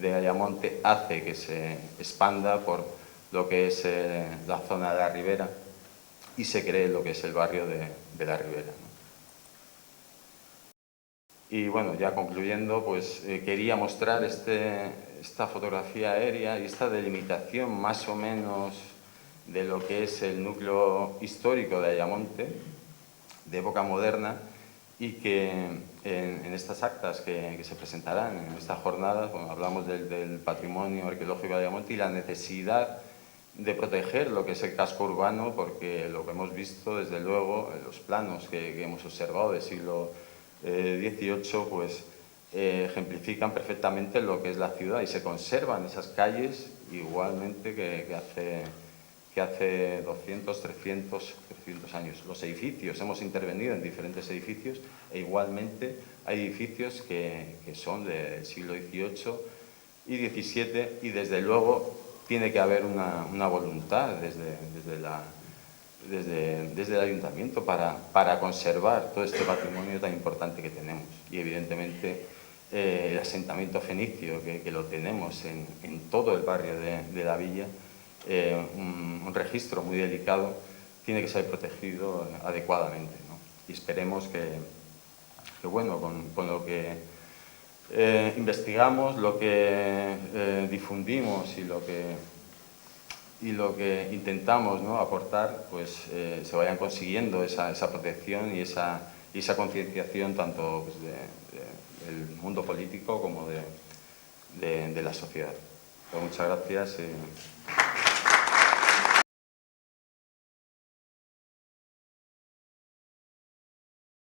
de Ayamonte hace que se expanda por lo que es la zona de la Ribera y se cree lo que es el barrio de la Ribera, ¿no? Y bueno, ya concluyendo, pues quería mostrar esta fotografía aérea y esta delimitación más o menos de lo que es el núcleo histórico de Ayamonte, de época moderna, y que en estas actas que se presentarán en esta jornada, bueno, hablamos del patrimonio arqueológico de Ayamonte y la necesidad de proteger lo que es el casco urbano, porque lo que hemos visto, desde luego, en los planos que hemos observado del siglo XVIII, pues ejemplifican perfectamente lo que es la ciudad y se conservan esas calles igualmente que hace 200, 300 años. Los edificios, hemos intervenido en diferentes edificios e igualmente hay edificios que son del siglo XVIII y XVII y desde luego tiene que haber una voluntad desde el ayuntamiento para conservar todo este patrimonio tan importante que tenemos. Y evidentemente el asentamiento fenicio que lo tenemos en todo el barrio de la Villa, un registro muy delicado, tiene que ser protegido adecuadamente, ¿no? Y esperemos que bueno, con lo que investigamos, lo que difundimos y lo que intentamos, ¿no?, aportar, pues se vayan consiguiendo esa protección y esa concienciación tanto pues, del mundo político como de la sociedad. Pues muchas gracias.